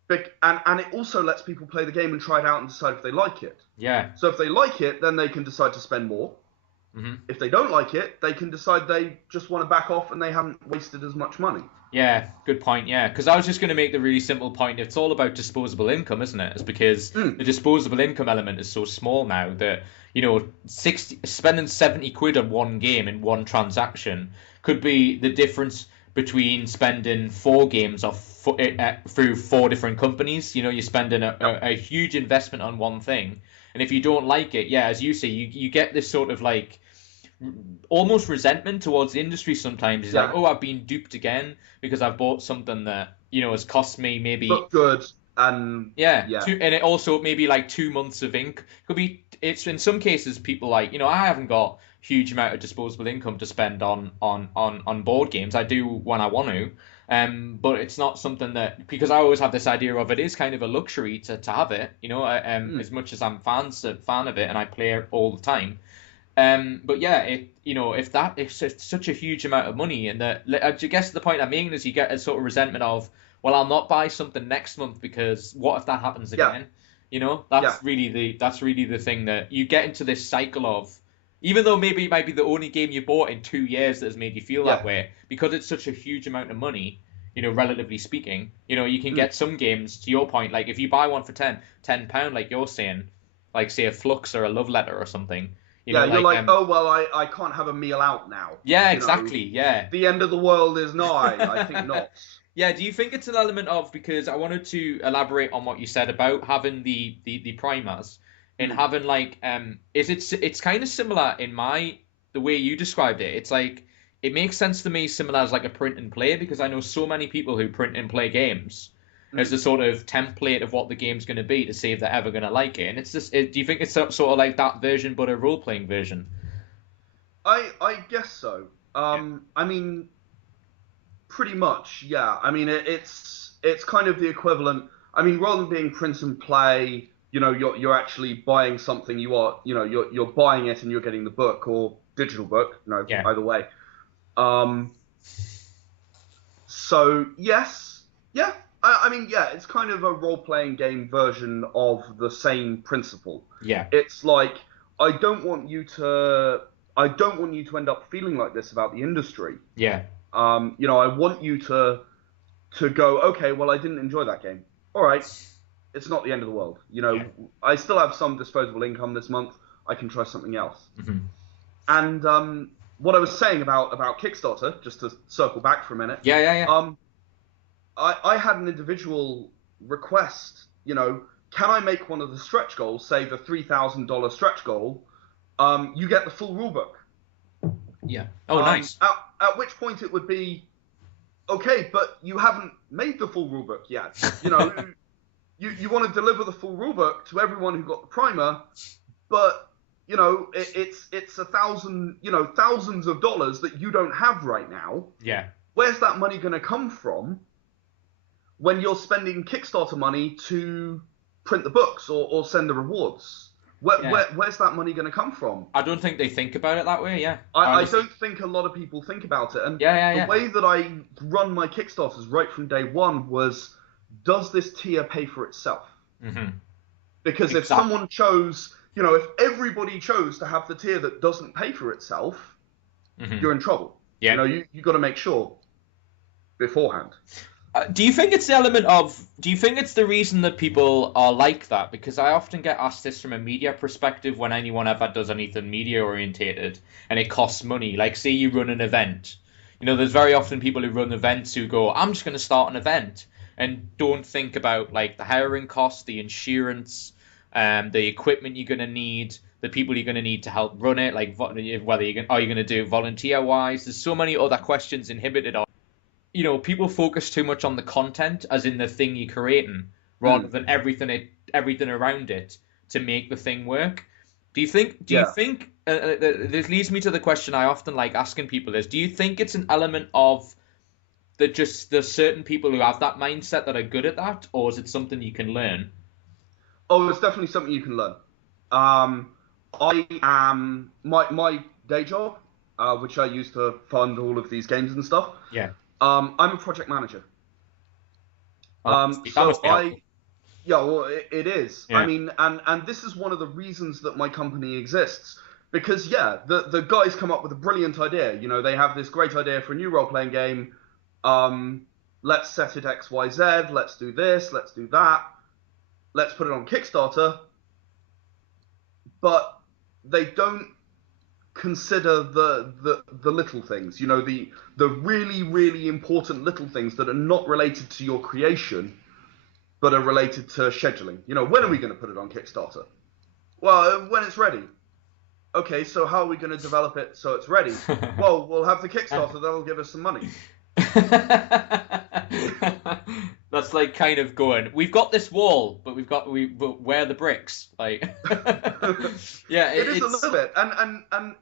And it also lets people play the game and try it out and decide if they like it. Yeah. So if they like it, then they can decide to spend more. Mm-hmm. If they don't like it, they can decide they just want to back off and they haven't wasted as much money. Yeah, good point, yeah. Because I was just going to make the really simple point. It's all about disposable income, isn't it? It's because the disposable income element is so small now that, spending 70 quid on one game in one transaction could be the difference between spending 4 games through 4 different companies. You're spending a huge investment on one thing. And if you don't like it, as you say, you get this sort of almost resentment towards the industry sometimes. It's like, oh, I've been duped again because I've bought something that, has cost me maybe... Look good and... Yeah. And it also maybe 2 months of ink. It's in some cases people I haven't got huge amount of disposable income to spend on board games. I do when I want to. But it's not something that, because I always have this idea of it is kind of a luxury to have it, as much as I'm a fan of it and I play it all the time. But yeah, if it's such a huge amount of money, and that, I guess the point I'm making is you get a sort of resentment of, well, I'll not buy something next month because what if that happens again? That's really the thing that you get into this cycle of, even though maybe it might be the only game you bought in 2 years that has made you feel that way, because it's such a huge amount of money, relatively speaking, you can get some games, to your point, like if you buy one for £10, like you're saying, like say a Flux or a Love Letter or something. You're like, oh, well, I can't have a meal out now. Yeah, exactly, yeah. The end of the world is nigh. I think not. Yeah, do you think it's an element of, because I wanted to elaborate on what you said about having the primers and having like, it's kind of similar in the way you described it. It's like, it makes sense to me similar as like a print and play, because I know so many people who print and play games as a sort of template of what the game's going to be to see if they're ever going to like it. And it's just, do you think it's sort of like that version, but a role-playing version? I guess so. I mean, pretty much, yeah. I mean, it's kind of the equivalent. I mean, rather than being print and play, you're actually buying something. You're buying it and you're getting the book or digital book. Either way. So yes, yeah. I mean, yeah, it's kind of a role-playing game version of the same principle. Yeah. It's like, I don't want you to end up feeling like this about the industry. Yeah. I want you to go, okay, well, I didn't enjoy that game. All right, it's not the end of the world. I still have some disposable income this month. I can try something else. Mm-hmm. And what I was saying about Kickstarter, just to circle back for a minute. Yeah. I had an individual request, can I make one of the stretch goals, say the $3,000 stretch goal, you get the full rulebook. Yeah. Oh, nice. At which point it would be, okay, but you haven't made the full rulebook yet. You want to deliver the full rulebook to everyone who got the primer, but it's thousands of dollars that you don't have right now. Yeah. Where's that money going to come from when you're spending Kickstarter money to print the books or send the rewards? Where's that money going to come from? I don't think they think about it that way, yeah. I don't think a lot of people think about it. And the way that I run my Kickstarters right from day one was, does this tier pay for itself? Mm-hmm. Because if someone chose, if everybody chose to have the tier that doesn't pay for itself, you're in trouble. Yeah. You got to make sure beforehand. Do you think it's the reason that people are like that? Because I often get asked this from a media perspective when anyone ever does anything media orientated and it costs money. Like, say you run an event. There's very often people who run events who go, I'm just going to start an event, and don't think about like the hiring costs, the insurance, the equipment you're going to need, the people you're going to need to help run it, like whether you're going to do it volunteer wise. There's so many other questions inhibited on. People focus too much on the content, as in the thing you're creating, rather than everything around it to make the thing work. Do you think? This leads me to the question I often like asking people: is, do you think it's an element of that just there's certain people who have that mindset that are good at that, or is it something you can learn? Oh, it's definitely something you can learn. I am my day job, which I use to fund all of these games and stuff. Yeah. I'm a project manager. It is. Yeah. I mean, and this is one of the reasons that my company exists. Because, the guys come up with a brilliant idea. They have this great idea for a new role-playing game. Let's set it X, Y, Z. Let's do this. Let's do that. Let's put it on Kickstarter. But they don't consider the little things, the really, really important little things that are not related to your creation, but are related to scheduling. When are we going to put it on Kickstarter? Well, when it's ready. Okay, so how are we going to develop it so it's ready? Well, we'll have the Kickstarter, that'll give us some money. That's like kind of going, we've got this wall, but where are the bricks? Like, yeah, it is a little bit, and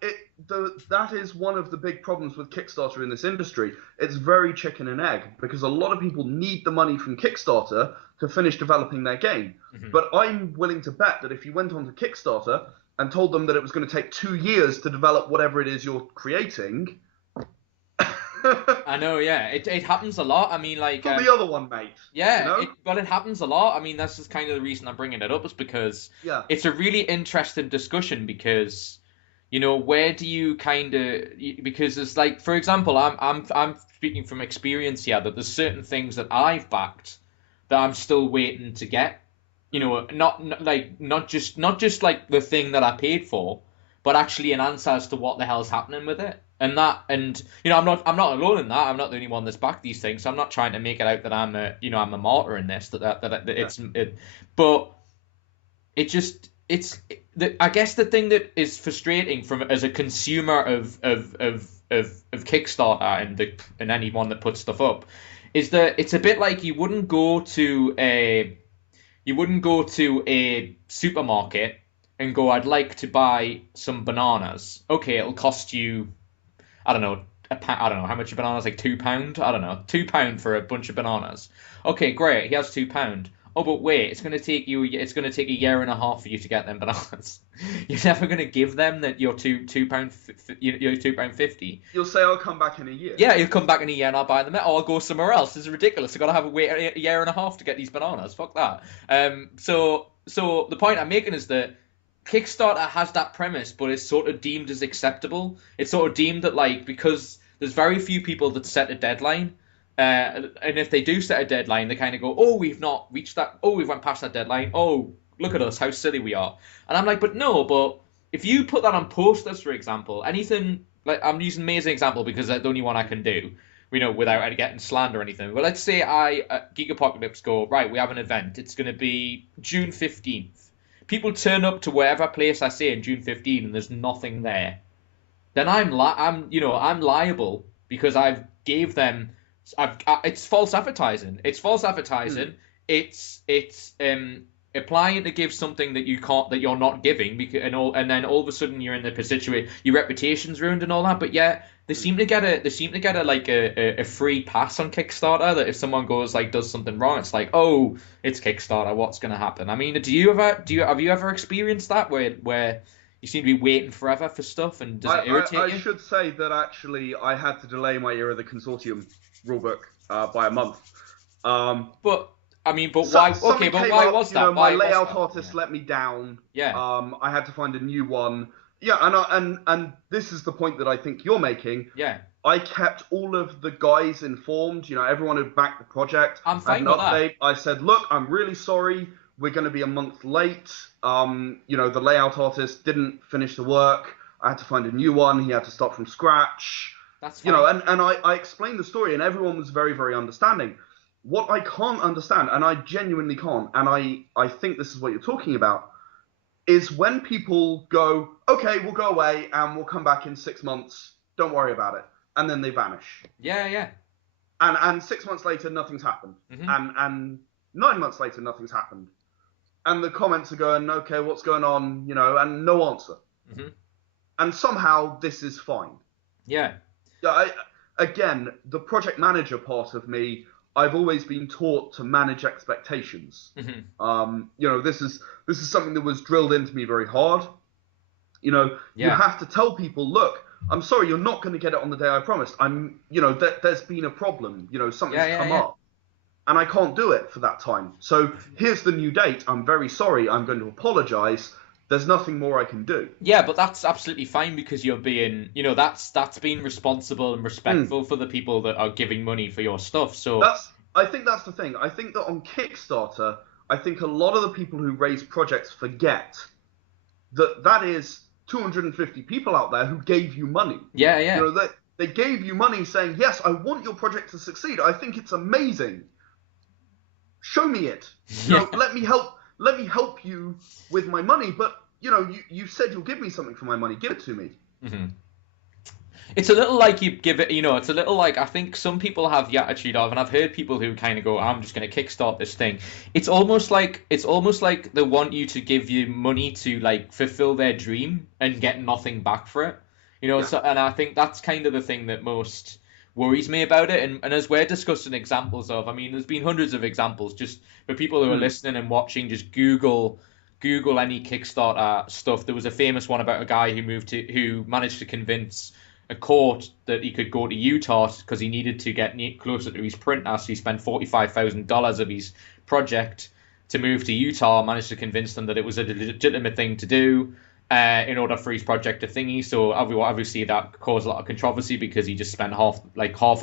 that is one of the big problems with Kickstarter in this industry. It's very chicken and egg because a lot of people need the money from Kickstarter to finish developing their game. Mm-hmm. But I'm willing to bet that if you went onto Kickstarter and told them that it was going to take 2 years to develop whatever it is you're creating. I know, yeah. It happens a lot. I mean, like... the other one, mate. Yeah, but it happens a lot. I mean, that's just kind of the reason I'm bringing it up, is because it's a really interesting discussion because, where do you kind of... Because it's like, for example, I'm speaking from experience here, that there's certain things that I've backed that I'm still waiting to get. Not just like the thing that I paid for, but actually an answer as to what the hell's happening with it. I'm not alone in that. I'm not the only one that's backed these things. So I'm not trying to make it out that I'm a martyr in this. But I guess the thing that is frustrating as a consumer of Kickstarter and anyone that puts stuff up is that it's a bit like you wouldn't go to a supermarket and go, I'd like to buy some bananas. Okay, it'll cost you, I don't know, I don't know how much a banana's, like £2. I don't know, £2 for a bunch of bananas. Okay, great. He has £2. Oh, but wait, it's gonna take a year and a half for you to get them bananas. You're never gonna give them that your £2.50. You'll say I'll come back in a year. Yeah, you'll come back in a year and I'll buy them. Or I'll go somewhere else. This is ridiculous. I've got to have wait a year and a half to get these bananas. Fuck that. So the point I'm making is that Kickstarter has that premise, but it's sort of deemed as acceptable. It's sort of deemed that, like, because there's very few people that set a deadline. And if they do set a deadline, they kind of go, oh, we've not reached that. Oh, we've went past that deadline. Oh, look at us, how silly we are. And I'm like, but if you put that on posters, for example, anything, like, I'm using me as an example because that's the only one I can do, without getting slammed or anything. But let's say Geek Apocalypse go, right, we have an event. It's going to be June 15th. People turn up to wherever place I say in June 15 and there's nothing there. Then I'm liable because I've gave them... it's false advertising. It's false advertising. It's applying to give something that you're not giving, and then all of a sudden you're in the situation, your reputation's ruined and all that. But yeah, they seem to get a free pass on Kickstarter, that if someone goes, like, does something wrong, it's like, oh, it's Kickstarter, what's going to happen? I mean, have you ever experienced that where you seem to be waiting forever for stuff, and does it irritate you? I should say that actually I had to delay my Year of the Consortium rulebook by a month. Why? Okay, but why was that? My layout artist let me down. Yeah. I had to find a new one. Yeah, and this is the point that I think you're making. Yeah. I kept all of the guys informed. Everyone who backed the project. I'm fine with that. I said, look, I'm really sorry. We're going to be a month late. The layout artist didn't finish the work. I had to find a new one. He had to start from scratch. That's fine. And I explained the story, and everyone was very, very understanding. What I can't understand, and I genuinely can't, and I think this is what you're talking about, is when people go, okay, we'll go away and we'll come back in 6 months. Don't worry about it. And then they vanish. Yeah. And 6 months later, nothing's happened. Mm-hmm. And 9 months later, nothing's happened. And the comments are going, okay, what's going on? And no answer. Mm-hmm. And somehow this is fine. Yeah. Again, the project manager part of me, I've always been taught to manage expectations. Mm-hmm. This is something that was drilled into me very hard. You have to tell people, look, I'm sorry, you're not going to get it on the day I promised. There's been a problem. Something's come up. And I can't do it for that time. So here's the new date. I'm very sorry. I'm going to apologize. There's nothing more I can do. Yeah, but that's absolutely fine because you're being, that's being responsible and respectful for the people that are giving money for your stuff. So I think that's the thing. I think that on Kickstarter, I think a lot of the people who raise projects forget that is 250 people out there who gave you money. Yeah. They gave you money saying, yes, I want your project to succeed. I think it's amazing. Show me it. Let me help you with my money, but you said you'll give me something for my money. Give it to me. Mm-hmm. It's a little like you give it, it's a little like, I think some people have the attitude of, and I've heard people who kind of go, I'm just going to kickstart this thing. It's almost like they want you to give you money to, like, fulfill their dream and get nothing back for it. You know, so, and I think that's kind of the thing that most worries me about it. And as we're discussing examples of, I mean, there's been hundreds of examples. Just for people who are listening and watching, just Google any Kickstarter stuff. There was a famous one about a guy who managed to convince a court that he could go to Utah because he needed to get closer to his printer. So he spent $45,000 of his project to move to Utah. Managed to convince them that it was a legitimate thing to do. In order for his project to thingy. So obviously that caused a lot of controversy because he just spent half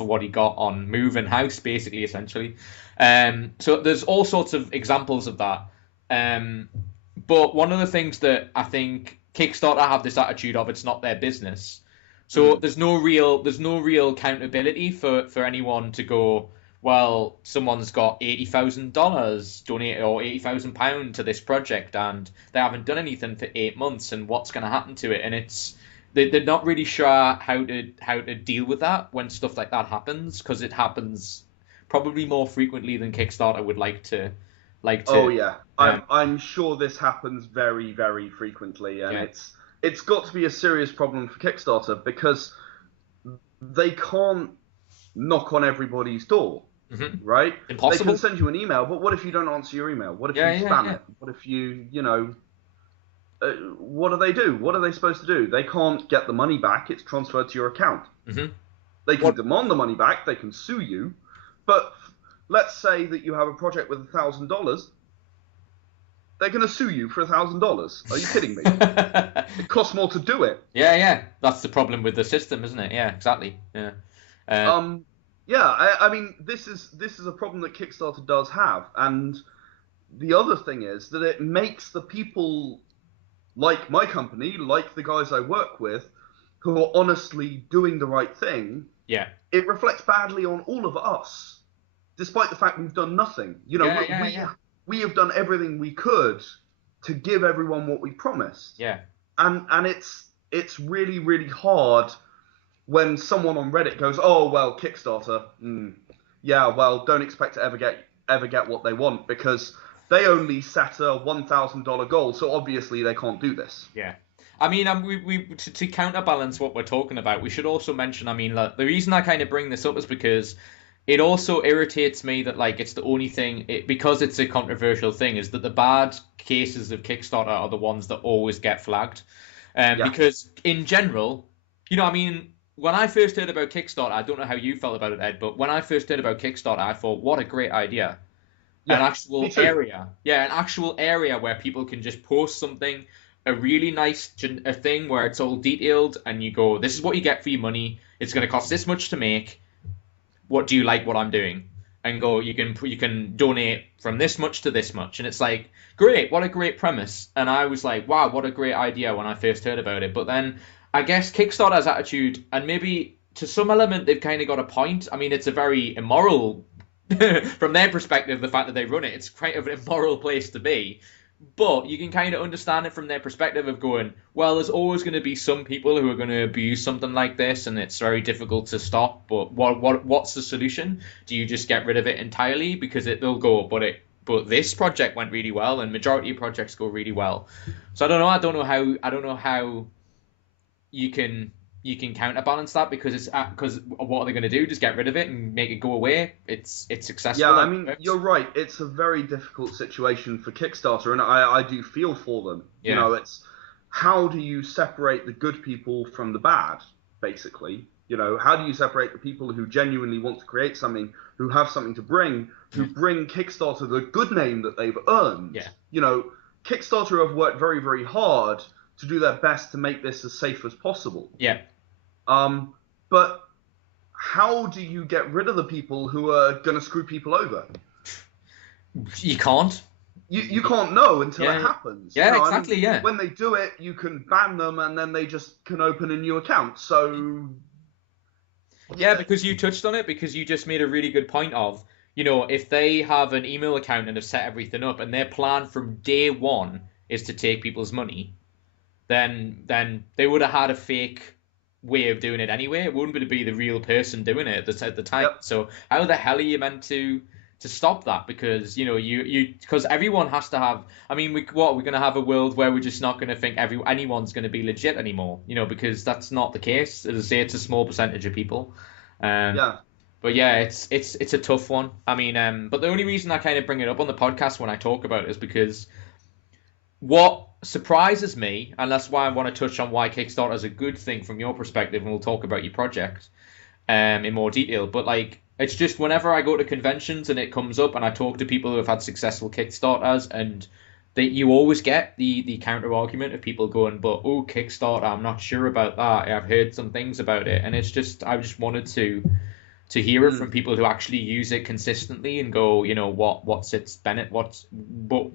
of what he got on moving house, basically, essentially. So there's all sorts of examples of that. But one of the things that I think Kickstarter have this attitude of, it's not their business. So there's no real accountability for anyone to go, well, someone's got $80,000 donated or £80,000 to this project and they haven't done anything for 8 months, and what's going to happen to it? And they're not really sure how to deal with that when stuff like that happens, because it happens probably more frequently than Kickstarter would like to. Oh yeah, I'm sure this happens very, very frequently, and it's got to be a serious problem for Kickstarter because they can't knock on everybody's door. Right? Impossible. They can send you an email, but what if you don't answer your email? What if you spam it? What if you what do they do? What are they supposed to do? They can't get the money back. It's transferred to your account. They can demand the money back. They can sue you. But let's say that you have a project with $1,000. They're going to sue you for $1,000. Are you kidding me? It costs more to do it. Yeah. That's the problem with the system, isn't it? Yeah, exactly. Yeah. I mean, this is a problem that Kickstarter does have, and the other thing is that it makes the people like my company, like the guys I work with, who are honestly doing the right thing. Yeah. It reflects badly on all of us, despite the fact we've done nothing. We have done everything we could to give everyone what we promised. Yeah. And it's really, really hard when someone on Reddit goes, oh, well, Kickstarter, don't expect to ever get what they want because they only set a $1,000 goal, so obviously they can't do this. Yeah. I mean, to counterbalance what we're talking about, we should also mention, I mean, the reason I kind of bring this up is because it also irritates me that, it's the only thing, because it's a controversial thing, is that the bad cases of Kickstarter are the ones that always get flagged. Because in general, I mean, when I first heard about Kickstarter, I don't know how you felt about it, Ed, but when I first heard about Kickstarter, I thought, what a great idea. Yeah, an actual area where people can just post something, a really nice thing where it's all detailed, and you go, this is what you get for your money. It's going to cost this much to make. What do you like what I'm doing? And go, you can donate from this much to this much. And it's like, great, what a great premise. And I was like, wow, what a great idea when I first heard about it. But then I guess Kickstarter's attitude, and maybe to some element they've kind of got a point. I mean, it's a very immoral, from their perspective, the fact that they run it, it's kind of an immoral place to be. But you can kind of understand it from their perspective of going, well, there's always going to be some people who are going to abuse something like this, and it's very difficult to stop. But what's the solution? Do you just get rid of it entirely? Because they'll go, but this project went really well, and majority of projects go really well. So I don't know how you can counterbalance that, because what are they going to do? Just get rid of it and make it go away? It's successful. Yeah, I mean, you're right. It's a very difficult situation for Kickstarter, and I do feel for them. Yeah. It's how do you separate the good people from the bad, basically? How do you separate the people who genuinely want to create something, who have something to bring, who bring Kickstarter the good name that they've earned? Yeah. Kickstarter have worked very, very hard to do their best to make this as safe as possible. Yeah. But how do you get rid of the people who are going to screw people over? You can't. You can't know until it happens. Yeah, exactly, yeah. When they do it, you can ban them, and then they just can open a new account. So... Yeah, because you touched on it, because you just made a really good point of, if they have an email account and have set everything up, and their plan from day one is to take people's money, then they would have had a fake way of doing it anyway. It wouldn't be the real person doing it at the time. Yep. So how the hell are you meant to to stop that, because because everyone has to have. I mean, we're going to have a world where we're just not going to think anyone's going to be legit anymore, because that's not the case. As I say, it's a small percentage of people. Yeah. But yeah, it's a tough one. I mean, but the only reason I kind of bring it up on the podcast when I talk about it is because what surprises me, and that's why I want to touch on why Kickstarter is a good thing from your perspective, and we'll talk about your project in more detail. But like, it's just whenever I go to conventions and it comes up, and I talk to people who have had successful Kickstarters, and you always get the counter argument of people going, "But Kickstarter, I'm not sure about that. I've heard some things about it," and I just wanted to hear it from people who actually use it consistently and go, what's its benefit? But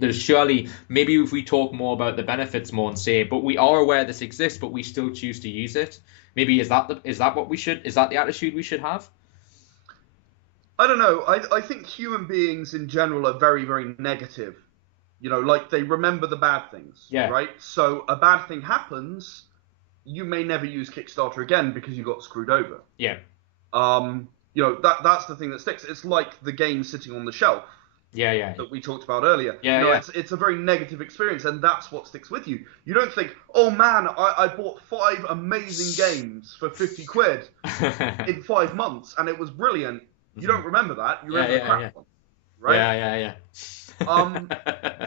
there's surely, maybe if we talk more about the benefits more and say, but we are aware this exists, but we still choose to use it. Maybe is that the attitude we should have? I don't know. I think human beings in general are very, very negative. Like they remember the bad things. Yeah. Right? So a bad thing happens, you may never use Kickstarter again because you got screwed over. Yeah. That's the thing that sticks. It's like the game sitting on the shelf. Yeah. That we talked about earlier. Yeah. It's a very negative experience, and that's what sticks with you. You don't think, oh man, I bought 5 amazing games for 50 quid in 5 months, and it was brilliant. You don't remember that. You remember the crap one, right? Yeah.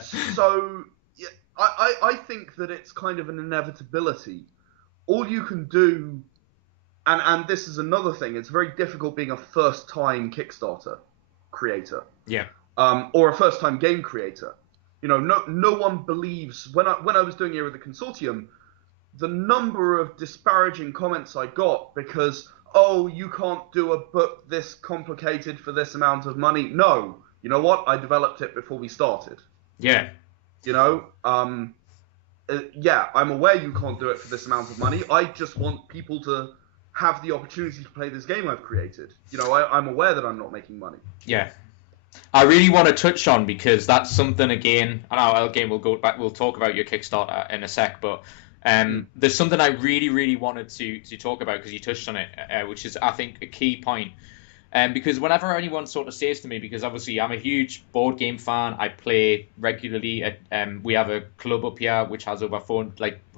So yeah, I think that it's kind of an inevitability. All you can do. And this is another thing. It's very difficult being a first-time Kickstarter creator. Yeah. Or a first-time game creator. No one believes. When I was doing Era of the Consortium, the number of disparaging comments I got because, you can't do a book this complicated for this amount of money. No. You know what? I developed it before we started. Yeah. Yeah, I'm aware you can't do it for this amount of money. I just want people to have the opportunity to play this game I've created. I'm aware that I'm not making money. Yeah. I really want to touch on, because that's something again, we'll go back, we'll talk about your Kickstarter in a sec, but there's something I really, really wanted to talk about, because you touched on it, which is, I think, a key point. Because whenever anyone sort of says to me, because obviously I'm a huge board game fan, I play regularly we have a club up here which has over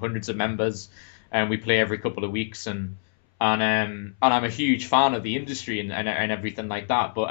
hundreds of members, and we play every couple of weeks, and I'm a huge fan of the industry and everything like that. But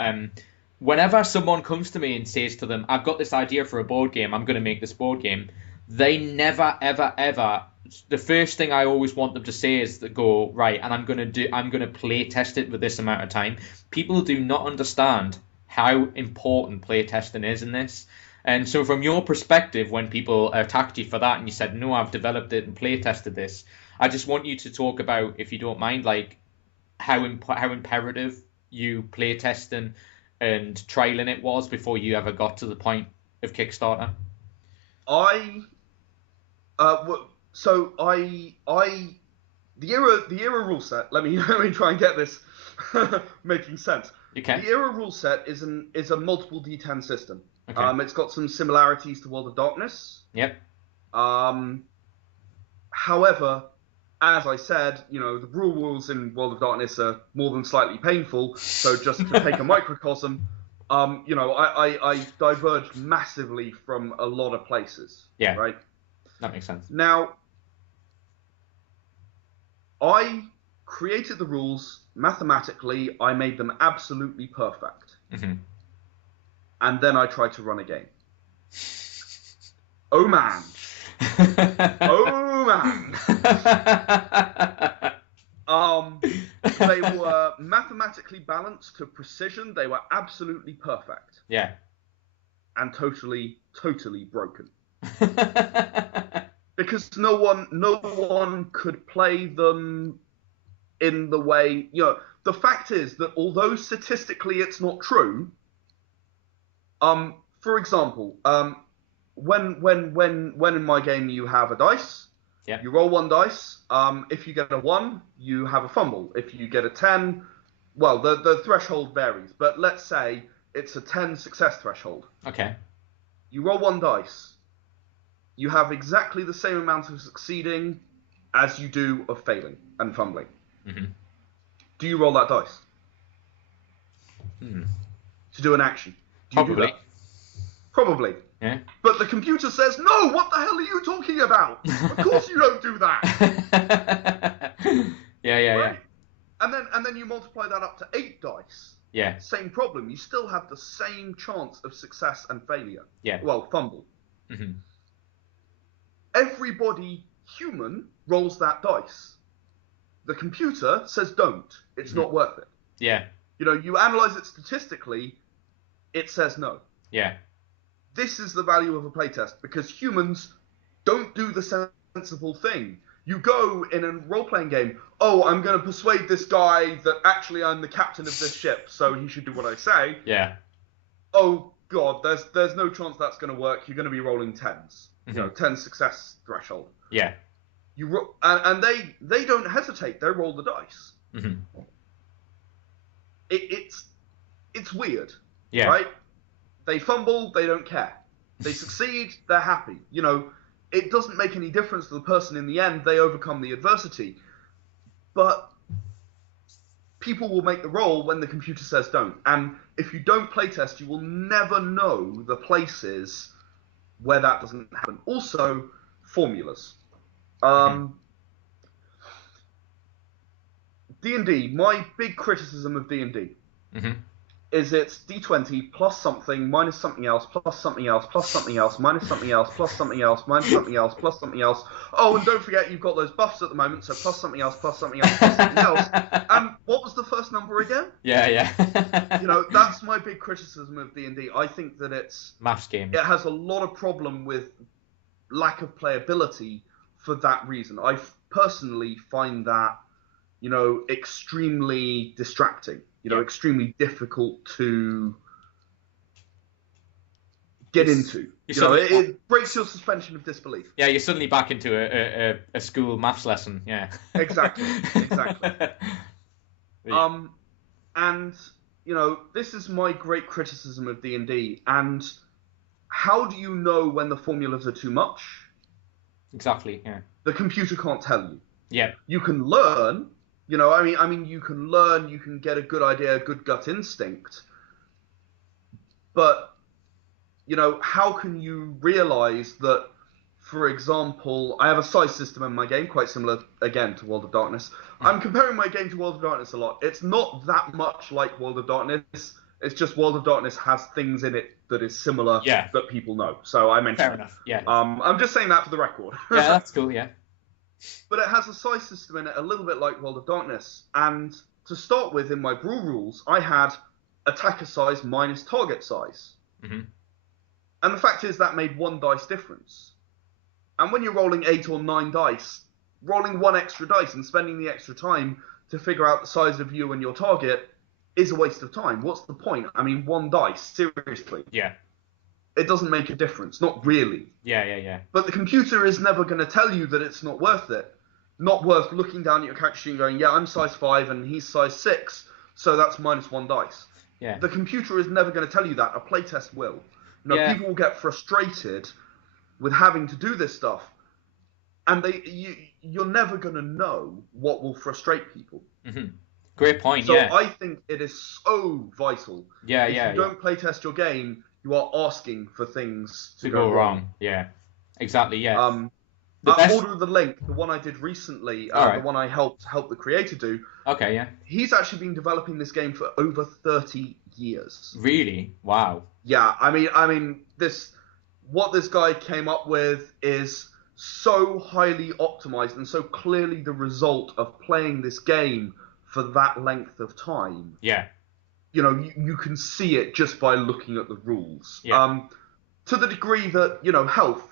whenever someone comes to me and says to them, I've got this idea for a board game, I'm going to make this board game, they never, ever, ever, the first thing I always want them to say is to go, right, and I'm going to play test it with this amount of time. People do not understand how important play testing is in this. And so from your perspective, when people attacked you for that and you said, no, I've developed it and play tested this, I just want you to talk about, if you don't mind, like how imperative you play testing and trialing it was before you ever got to the point of Kickstarter. The era rule set. Let me try and get this making sense. Okay. The era rule set is a multiple D10 system. Okay. It's got some similarities to World of Darkness. Yep. However, as I said, the rule rules in World of Darkness are more than slightly painful. So just to take a microcosm, I diverged massively from a lot of places. Yeah. Right. That makes sense. Now, I created the rules mathematically. I made them absolutely perfect. Mm-hmm. And then I tried to run a game. Oh man. Oh man. They were mathematically balanced to precision. They were absolutely perfect. Yeah. And totally broken. Because no one could play them in the way, the fact is that although statistically it's not true, for example, when in my game you have a dice, yeah. You roll 1 dice. If you get a 1, you have a fumble. If you get a 10, well, the threshold varies, but let's say it's a 10 success threshold. Okay. You roll 1 dice. You have exactly the same amount of succeeding as you do of failing and fumbling. Mm-hmm. Do you roll that dice? To do an action? Do you do Probably. that? Probably. Yeah. But the computer says, no, what the hell are you talking about? Of course you don't do that. Yeah. Right? And then you multiply that up to 8 dice. Yeah. Same problem. You still have the same chance of success and failure. Yeah. Well, fumble. Mm-hmm. Everybody human rolls that dice. The computer says don't. It's not worth it. Yeah. You analyze it statistically, it says no. Yeah. This is the value of a playtest, because humans don't do the sensible thing. You go in a role-playing game, oh, I'm going to persuade this guy that actually I'm the captain of this ship, so he should do what I say. Yeah. Oh, God, there's no chance that's going to work. You're going to be rolling 10s. 10 success threshold. Yeah. And they don't hesitate. They roll the dice. Mm-hmm. It's weird. Yeah. Right? They fumble, they don't care. They succeed, they're happy. It doesn't make any difference to the person in the end. They overcome the adversity. But people will make the roll when the computer says don't. And if you don't playtest, you will never know the places where that doesn't happen. Also, formulas. D&D, my big criticism of D&D is it's D20 plus something, minus something else, plus something else, plus something else, minus something else, plus something else, minus something else, plus something else. Oh, and don't forget you've got those buffs at the moment, so plus something else, plus something else, plus something else. And what was the first number again? Yeah. That's my big criticism of D&D. I think that maths game. It has a lot of problem with lack of playability for that reason. I personally find that, extremely distracting. Extremely difficult to get into. It breaks your suspension of disbelief. Yeah, you're suddenly back into a school maths lesson. Yeah. Exactly. And this is my great criticism of D&D. And how do you know when the formulas are too much? Exactly. Yeah. The computer can't tell you. Yeah. You can learn. You can learn, you can get a good idea, a good gut instinct. But, how can you realize that, for example, I have a size system in my game, quite similar, again, to World of Darkness. I'm comparing my game to World of Darkness a lot. It's not that much like World of Darkness. It's just World of Darkness has things in it that is similar that people know. So I mentioned Fair enough, yeah. I'm just saying that for the record. Yeah, that's cool, yeah. But it has a size system in it a little bit like World of Darkness. And to start with, in my brew rules, I had attacker size minus target size. Mm-hmm. And the fact is that made 1 dice difference. And when you're rolling 8 or 9 dice, rolling 1 extra dice and spending the extra time to figure out the size of you and your target is a waste of time. What's the point? 1 dice, seriously. Yeah. It doesn't make a difference. Not really. Yeah. But the computer is never going to tell you that it's not worth it. Not worth looking down at your character sheet and going, yeah, I'm size 5 and he's size 6, so that's minus 1 dice. Yeah. The computer is never going to tell you that. A playtest will. People will get frustrated with having to do this stuff, and you're never going to know what will frustrate people. Mm-hmm. Great point, So I think it is so vital. If you don't playtest your game, you are asking for things to go wrong. Yeah, exactly, yeah. Order of the Link, the one I did recently, the one I helped the creator do. Okay, yeah. He's actually been developing this game for over 30 years. Really? Wow. Yeah, what this guy came up with is so highly optimized and so clearly the result of playing this game for that length of time. Yeah. You can see it just by looking at the rules. Yeah. To the degree that, health,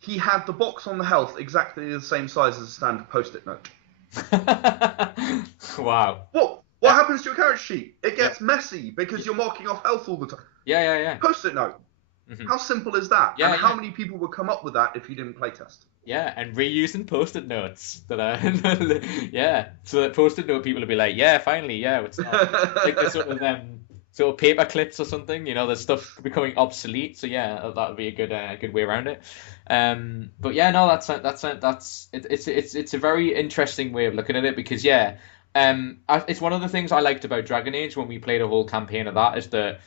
he had the box on the health exactly the same size as a standard Post-it note. Wow. What happens to your character sheet? It gets messy because you're marking off health all the time. Yeah. Post-it note. Mm-hmm. How simple is that? Yeah, and how many people would come up with that if you didn't playtest? Yeah, and reusing Post-it notes. Yeah, so that Post-it note people will be like, yeah, finally, yeah, it's not like the sort of paper clips or something. There's stuff becoming obsolete. So yeah, that would be a good way around it. But yeah, no, it's a very interesting way of looking at it because it's one of the things I liked about Dragon Age when we played a whole campaign of that is that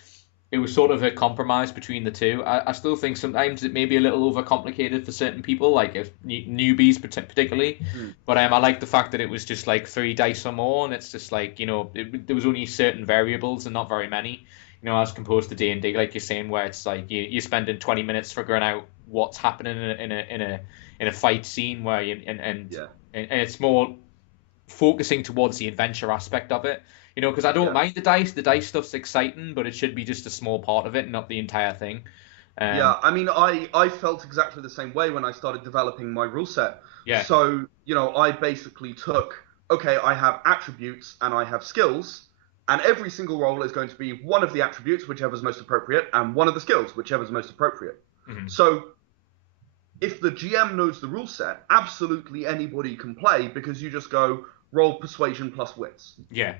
it was sort of a compromise between the two. I still think sometimes it may be a little overcomplicated for certain people, like if newbies particularly. Mm. But I like the fact that it was just like 3 dice or more, and it's just like there was only certain variables and not very many. As opposed to D&D, like you're saying, where it's like you're spending 20 minutes figuring out what's happening in a fight scene where and it's more focusing towards the adventure aspect of it. Because I don't mind the dice. The dice stuff's exciting, but it should be just a small part of it, not the entire thing. Yeah, I mean, I felt exactly the same way when I started developing my rule set. Yeah. So, I basically took, okay, I have attributes and I have skills, and every single role is going to be one of the attributes, whichever's most appropriate, and one of the skills, whichever's most appropriate. Mm-hmm. So, if the GM knows the rule set, absolutely anybody can play because you just go roll persuasion plus wits. Yeah.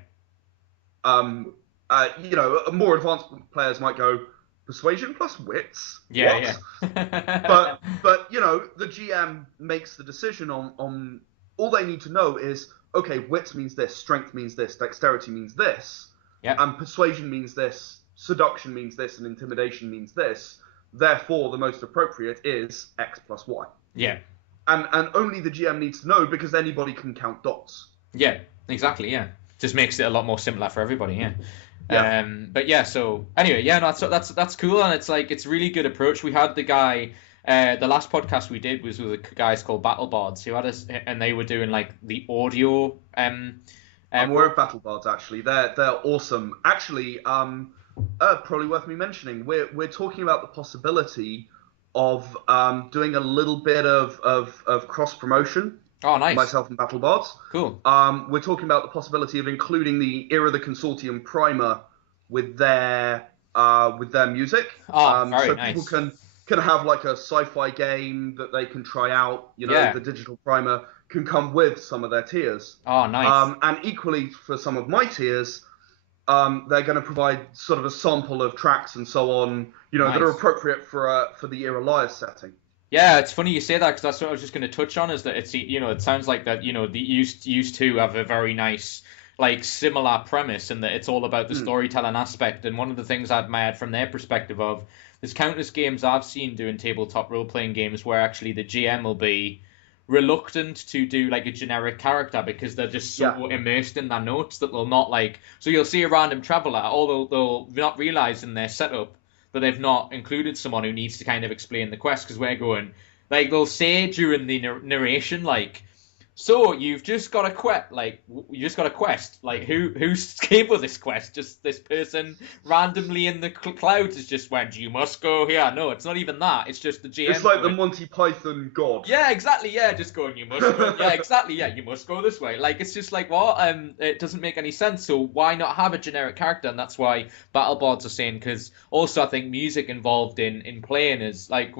More advanced players might go persuasion plus wits. Yeah, what? Yeah. but the GM makes the decision on all they need to know is, okay, wits means this, strength means this, dexterity means this, and persuasion means this, seduction means this, and intimidation means this. Therefore, the most appropriate is X plus Y. Yeah. And only the GM needs to know because anybody can count dots. Yeah, exactly. Yeah, just makes it a lot more simpler for everybody. Yeah. Yeah. But yeah. So anyway, yeah, no, that's cool, and it's like it's a really good approach. We had the guy. The last podcast we did was with the guys called Battle Bards who had us, and they were doing like the audio. I'm aware of Battle Bards actually. They're awesome. Actually, probably worth me mentioning. We're talking about the possibility of doing a little bit of cross promotion. Oh, nice. Myself and Battle Bards. Cool. We're talking about the possibility of including the Era the Consortium primer with their music. Oh, very so nice. People can have like a sci-fi game that they can try out. The digital primer can come with some of their tiers. Oh, nice. And equally for some of my tiers, they're going to provide sort of a sample of tracks and so on, nice. that are appropriate for the Era Lyres setting. Yeah, it's funny you say that because that's what I was just going to touch on. Is that it's it sounds like that the used to have a very nice like similar premise and that it's all about the storytelling aspect. And one of the things I admired from their perspective of there's countless games I've seen doing tabletop role playing games where actually the GM will be reluctant to do like a generic character because they're just so immersed in their notes that they'll not like. So you'll see a random traveler, although they'll not realize in their setup that they've not included someone who needs to kind of explain the quest because we're going like they'll say during the narration like, so you've just got a quest, like you just got a quest, like who's came with this quest? Just this person randomly in the clouds has just went, you must go here. No, it's not even that. It's just the GM. It's like the Monty Python god. Yeah, exactly. Yeah, just going, you must go. Yeah, exactly. Yeah, you must go this way. Like it's just like what? It doesn't make any sense. So why not have a generic character? And that's why Battle Bards are saying because also I think music involved in playing is like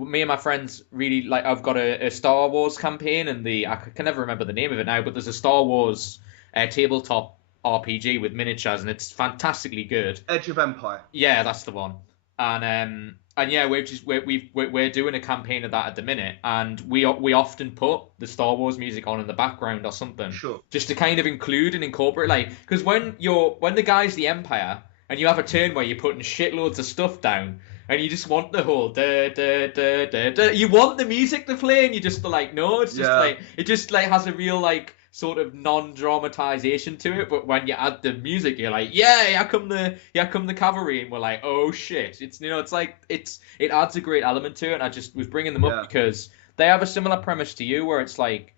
me and my friends really like. I've got a Star Wars campaign, and I can never remember the name of it now. But there's a Star Wars tabletop RPG with miniatures, and it's fantastically good. Edge of Empire. Yeah, that's the one. And yeah, we're doing a campaign of that at the minute, and we often put the Star Wars music on in the background or something, sure, just to kind of include and incorporate, like because when the guy's the Empire, and you have a turn where you're putting shitloads of stuff down. And you just want the whole da da da da da. You want the music to play, and you just like no. It's just like it just like has a real like sort of non-dramatization to it. But when you add the music, you're like, yeah, here come the cavalry, and we're like, oh shit. It's it's like it adds a great element to it. And I just was bringing them up because they have a similar premise to you, where it's like,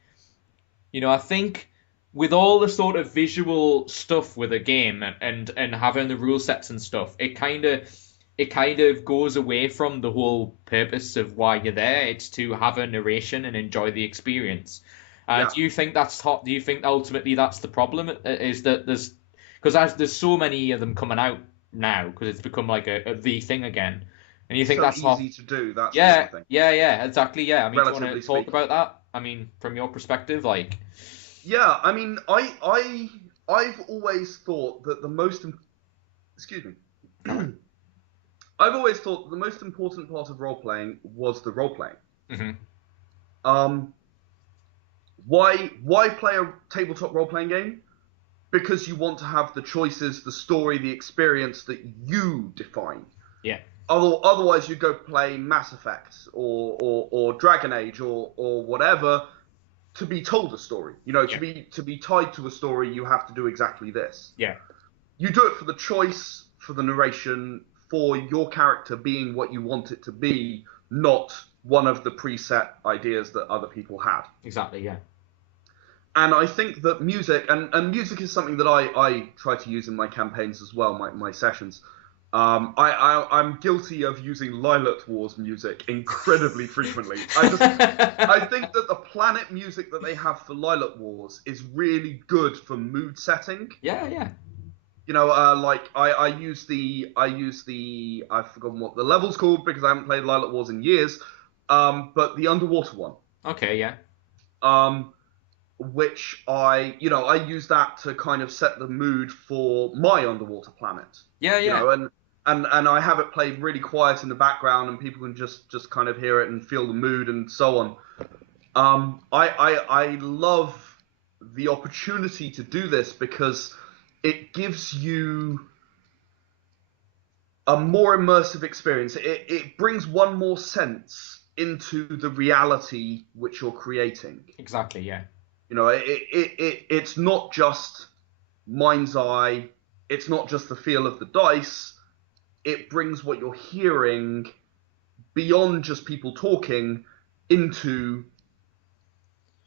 I think with all the sort of visual stuff with a game and having the rule sets and stuff, it kind of goes away from the whole purpose of why you're there. It's to have a narration and enjoy the experience. Do you think do you think ultimately that's the problem? Is that there's so many of them coming out now because it's become like the thing again. And you think so that's easy to do? That yeah, sort of thing. yeah, exactly. Yeah, I mean, do you want to talk speaking. about that? I mean, from your perspective, like. Yeah, I mean, I've always thought that the most excuse me. I've always thought that the most important part of role-playing was the role-playing. Mm-hmm. Why play a tabletop role-playing game? because you want to have the choices, the story, the experience that you define. Yeah. Otherwise, you go play Mass Effect or Dragon Age or whatever to be told a story. You know, to be tied to a story, you have to do exactly this. Yeah. You do it for the choice, for the narration, for your character being what you want it to be, not one of the preset ideas that other people had. Exactly, yeah. And I think that music, and music is something that I try to use in my campaigns as well, my sessions. I'm guilty of using Lyres Wars music incredibly frequently. I think that the planet music that they have for Lyres Wars is really good for mood setting. Yeah, yeah. You know, like I use the I've forgotten what the level's called because I haven't played Lyres Wars in years. But the underwater one. Okay, yeah. Which I use that to kind of set the mood for my underwater planet. Yeah, yeah. You know, and I have it played really quiet in the background, and people can just kind of hear it and feel the mood and so on. I love the opportunity to do this because it gives you a more immersive experience. It brings one more sense into the reality which you're creating. Exactly, yeah. You know, it's not just mind's eye. It's not just the feel of the dice. It brings what you're hearing beyond just people talking into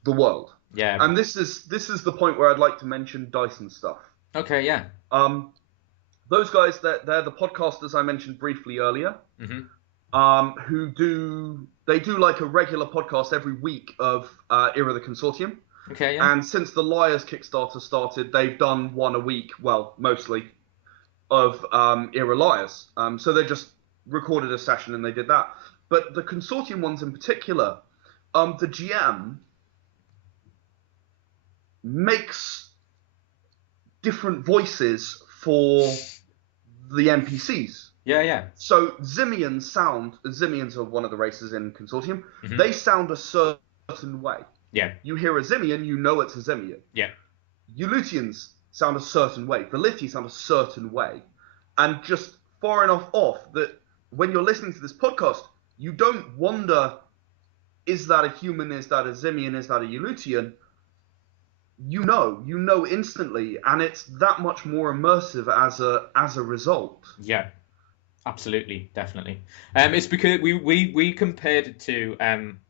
the world. Yeah. And this is the point where I'd like to mention dice and stuff. Okay, yeah. Those guys, they're the podcasters I mentioned briefly earlier. Mm-hmm. Who do like a regular podcast every week of Era the Consortium. Okay, yeah. And since the Lyres Kickstarter started, they've done one a week, well, mostly, of Era Lyres. So they just recorded a session and they did that. But the Consortium ones in particular, the GM makes different voices for the NPCs. Yeah, yeah. So Zimians are one of the races in Consortium. Mm-hmm. They sound a certain way. Yeah. You hear a Zimian, you know it's a Zimian. Yeah. Ulutians sound a certain way. Velithi sound a certain way. And just far enough off that when you're listening to this podcast, you don't wonder, is that a human, is that a Zimian, is that a Ulutian? You know instantly, and it's that much more immersive as a result. Yeah. Absolutely, definitely. It's because we compared it to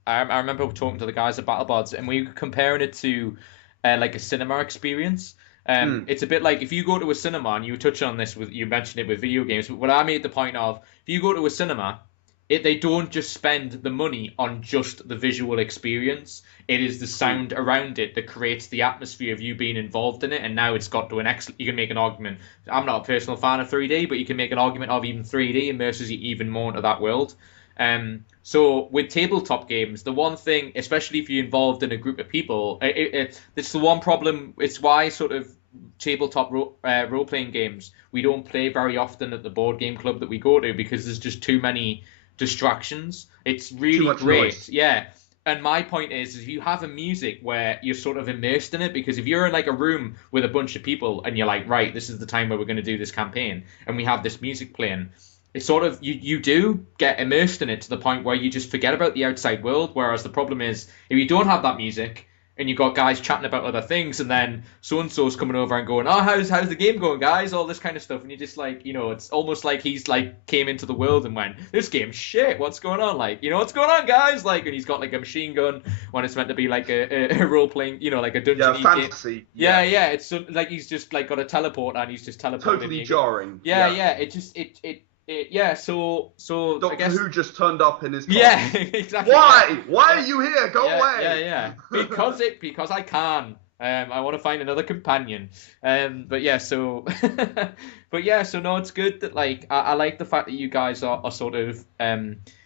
I remember talking to the guys at BattleBots and we were comparing it to like a cinema experience. It's a bit like if you go to a cinema, and you touch on this you mentioned it with video games, but what I made the point of, if you go to a cinema, they don't just spend the money on just the visual experience. It is the sound around it that creates the atmosphere of you being involved in it. And now it's got to an excellent. You can make an argument. I'm not a personal fan of 3D, but you can make an argument of even 3D immerses you even more into that world. So with tabletop games, the one thing, especially if you're involved in a group of people, it's the one problem. It's why sort of tabletop role-playing games we don't play very often at the board game club that we go to, because there's just too many distractions. It's really great. Noise. Yeah. And my point is if you have a music where you're sort of immersed in it, because if you're in like a room with a bunch of people and you're like, right, this is the time where we're going to do this campaign, and we have this music playing, it's sort of, you do get immersed in it to the point where you just forget about the outside world. Whereas the problem is, if you don't have that music, and you've got guys chatting about other things, and then so-and-so's coming over and going, oh, how's the game going, guys? All this kind of stuff. And you just like, it's almost like he's like came into the world and went, this game's shit, what's going on? Like, what's going on, guys? Like, and he's got like a machine gun when it's meant to be like a role-playing, like a dungeon game. Fantasy. Yeah, it's so, like he's just like got a teleporter and he's just teleporting. Totally jarring. Yeah, so Doctor I guess Who just turned up in his car. Yeah, exactly. Why are you here? Go away. Yeah. Because I can. I want to find another companion. So no, it's good that like I like the fact that you guys are sort of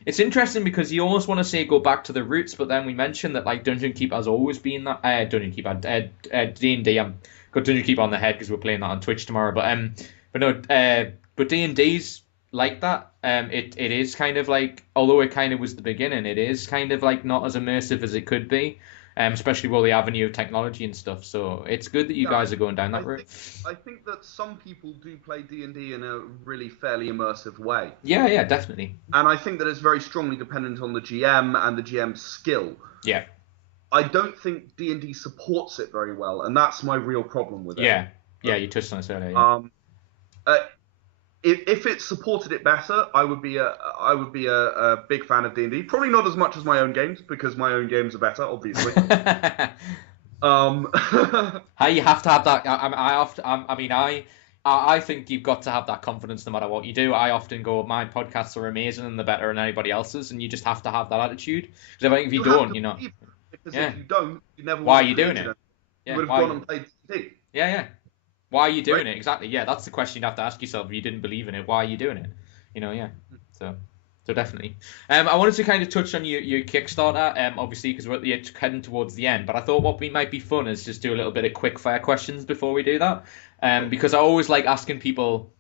it's interesting because you almost want to say go back to the roots, but then we mentioned that like Dungeon Keep has always been that D&D. Got Dungeon Keep on the head because we're playing that on Twitch tomorrow, but D&D's like that. It is kind of like, although it kind of was the beginning, it is kind of like not as immersive as it could be. especially with the avenue of technology and stuff. So it's good that you guys are going down that route. I think that some people do play D&D in a really fairly immersive way. Yeah, definitely. And I think that it's very strongly dependent on the GM and the GM's skill. Yeah. I don't think D&D supports it very well, and that's my real problem with it. Yeah, you touched on this earlier. Yeah. If it supported it better, I would be a big fan of D&D. Probably not as much as my own games, because my own games are better, obviously. How you have to have that. I think you've got to have that confidence no matter what you do. I often go, my podcasts are amazing and they're better than anybody else's, and you just have to have that attitude. Because I think if you don't, you're not. Because if you don't, you never. Why are you doing it? You would have gone and played D&D. Yeah. Why are you doing it? Exactly. Yeah, that's the question you'd have to ask yourself if you didn't believe in it. Why are you doing it? Yeah. So definitely. I wanted to kind of touch on your Kickstarter, obviously, because we're heading towards the end. But I thought what might be fun is just do a little bit of quick fire questions before we do that. Because I always like asking people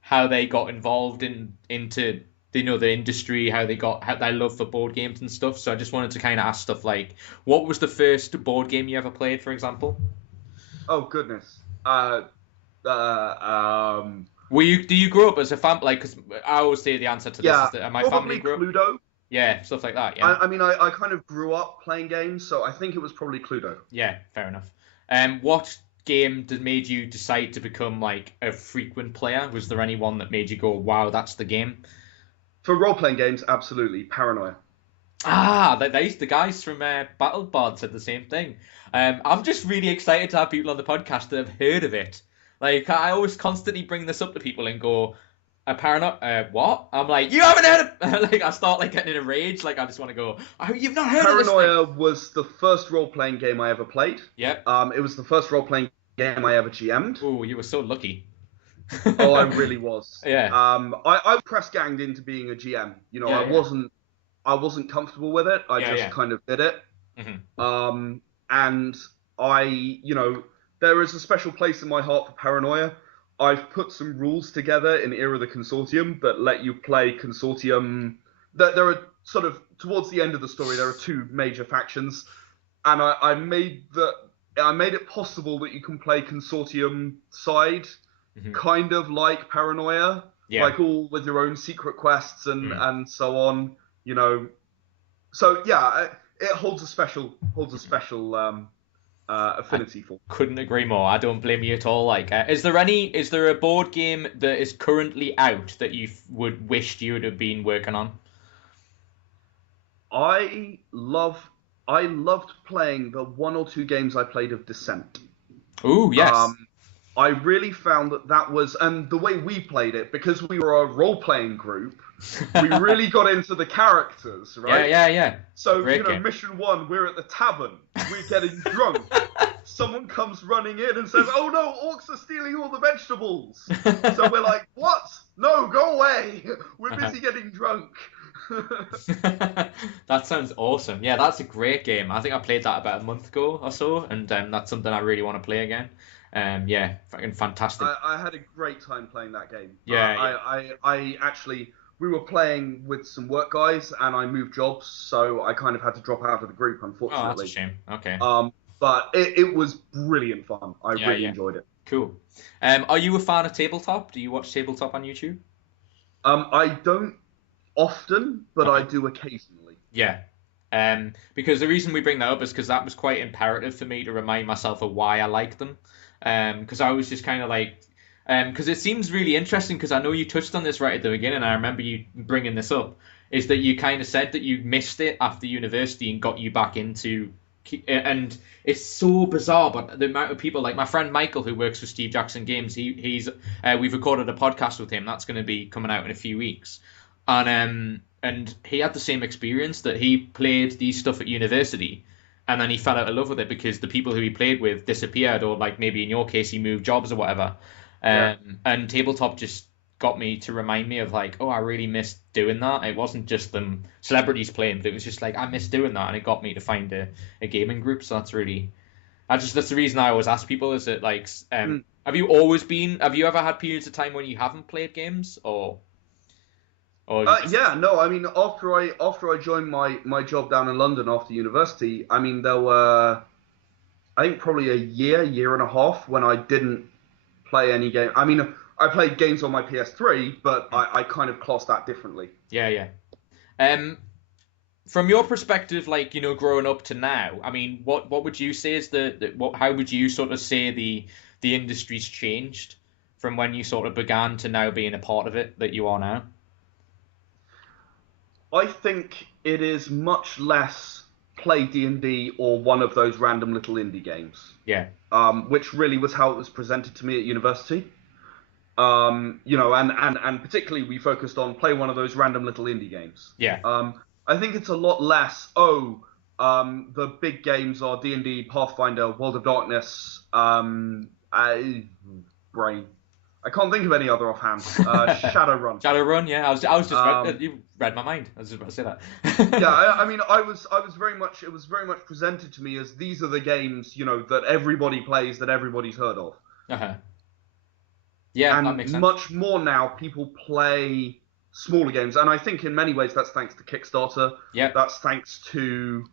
how they got involved into the industry, how their love for board games and stuff. So I just wanted to kind of ask stuff like, what was the first board game you ever played, for example? Oh goodness. Do you grow up as a family? Like, because I always say the answer to this is that my family grew up. Cluedo. Yeah, stuff like that. Yeah. I kind of grew up playing games, so I think it was probably Cluedo. Yeah, fair enough. What game made you decide to become like a frequent player? Was there anyone that made you go, "Wow, that's the game"? For role-playing games, absolutely, Paranoia. The guys from Battle Bard said the same thing. I'm just really excited to have people on the podcast that have heard of it. Like, I always constantly bring this up to people and go, Paranoia, what? I'm like, you haven't heard of Like, I start like getting in a rage. Like, I just want to go, oh, you've not heard of this Paranoia was the first role-playing game I ever played. Yep. It was the first role-playing game I ever GM'd. Oh, you were so lucky. Oh, I really was. Yeah. I press ganged into being a GM. I wasn't comfortable with it. I just kind of did it. Mm-hmm. And there is a special place in my heart for Paranoia. I've put some rules together in Era of the Consortium that let you play Consortium. There are sort of, towards the end of the story, there are two major factions, and I made it possible that you can play Consortium side, kind of like Paranoia, like all with your own secret quests and so on. So yeah, it holds a special affinity for. Couldn't agree more. I don't blame you at all. Like, is there a board game that is currently out that you would wished you would have been working on? I loved playing the one or two games I played of Descent. Ooh, yes. I really found that was, and the way we played it, because we were a role-playing group, we really got into the characters, right? Yeah. So, mission 1, we're at the tavern, we're getting drunk. Someone comes running in and says, "Oh no, orcs are stealing all the vegetables." So we're like, "What? No, go away. We're busy getting drunk." That sounds awesome. Yeah, that's a great game. I think I played that about a month ago or so, and that's something I really want to play again. Yeah, fucking fantastic. I had a great time playing that game. Yeah. I actually, we were playing with some work guys, and I moved jobs, so I kind of had to drop out of the group, unfortunately. Oh, that's a shame. Okay. But it was brilliant fun. I really enjoyed it. Cool. Are you a fan of tabletop? Do you watch tabletop on YouTube? I don't often, but I do occasionally. Yeah. Because the reason we bring that up is because that was quite imperative for me to remind myself of why I like them. Because I was just kind of like, because it seems really interesting, because I know you touched on this right at the beginning, I remember you bringing this up, is that you kind of said that you missed it after university and got you back into, and it's so bizarre, but the amount of people, like my friend Michael, who works for Steve Jackson Games, we've recorded a podcast with him, that's going to be coming out in a few weeks, and he had the same experience, that he played these stuff at university, and then he fell out of love with it because the people who he played with disappeared, or like maybe in your case he moved jobs or whatever. And tabletop just got me to remind me of like, oh, I really missed doing that. It wasn't just them celebrities playing, but it was just like, I miss doing that, and it got me to find a gaming group. So that's the reason I always ask people, is it like, have you ever had periods of time when you haven't played games, or? Or you just... Yeah, no, I mean, after I joined my job down in London after university, I mean, there were, I think, probably a year and a half when I didn't play any game. I mean, I played games on my PS3, but I kind of classed that differently. Yeah, yeah. Um, from your perspective, like, growing up to now, I mean, what would you say is how would you sort of say the industry's changed from when you sort of began to now being a part of it that you are now? I think it is much less play D&D or one of those random little indie games, Yeah, which really was how it was presented to me at university. And particularly we focused on play one of those random little indie games. yeah. I think it's a lot less. The big games are D&D, Pathfinder, World of Darkness, brain. I can't think of any other offhand. Shadowrun. Shadowrun, yeah. I was just you read my mind. I was just about to say that. Yeah, I mean, I was very much. It was very much presented to me as these are the games, that everybody plays, that everybody's heard of. Uh-huh. Yeah, that And makes sense. much more now, people play smaller games, and I think in many ways that's thanks to Kickstarter. Yeah. That's thanks to,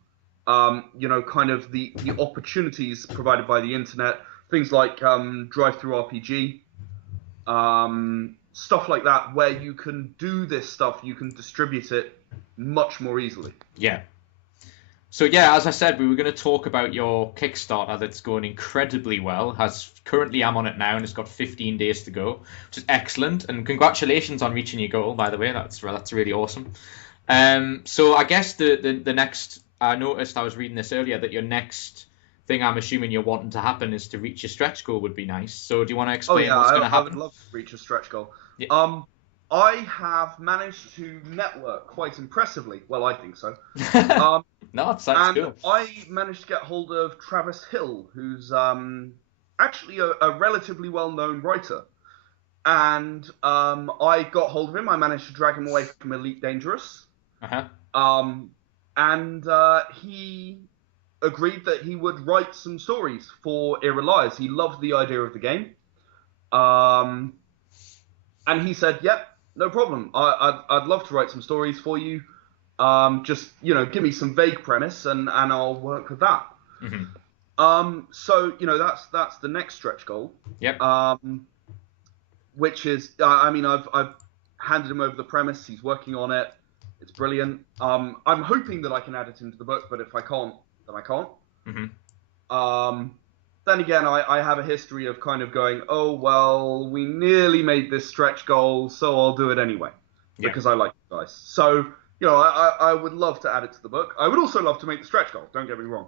kind of the opportunities provided by the internet. Things like Drive-Through RPG, stuff like that, where you can do this stuff, you can distribute it much more easily. Yeah. So yeah, as I said, we were going to talk about your Kickstarter that's going incredibly well. Currently I'm on it now and it's got 15 days to go, which is excellent. And congratulations on reaching your goal, by the way. That's really awesome. So I guess the next, I noticed, I was reading this earlier, that your next thing I'm assuming you're wanting to happen is to reach your stretch goal would be nice. So do you want to explain what's going to happen? I would love to reach a stretch goal. Yeah. I have managed to network quite impressively. Well, I think so. No, it sounds good. I managed to get hold of Travis Hill, who's actually a relatively well-known writer. And I got hold of him. I managed to drag him away from Elite Dangerous. Uh-huh. And he agreed that he would write some stories for Lyres. He loved the idea of the game. And he said, yep, no problem. I'd love to write some stories for you. Just, give me some vague premise and I'll work with that. Mm-hmm. So, that's the next stretch goal. Yep. Which is, I've handed him over the premise. He's working on it. It's brilliant. I'm hoping that I can add it into the book, but if I can't, then I can't. Mm-hmm. Then again, I have a history of kind of going, oh, well, we nearly made this stretch goal, so I'll do it anyway, because I like you guys. So, I would love to add it to the book. I would also love to make the stretch goal, don't get me wrong.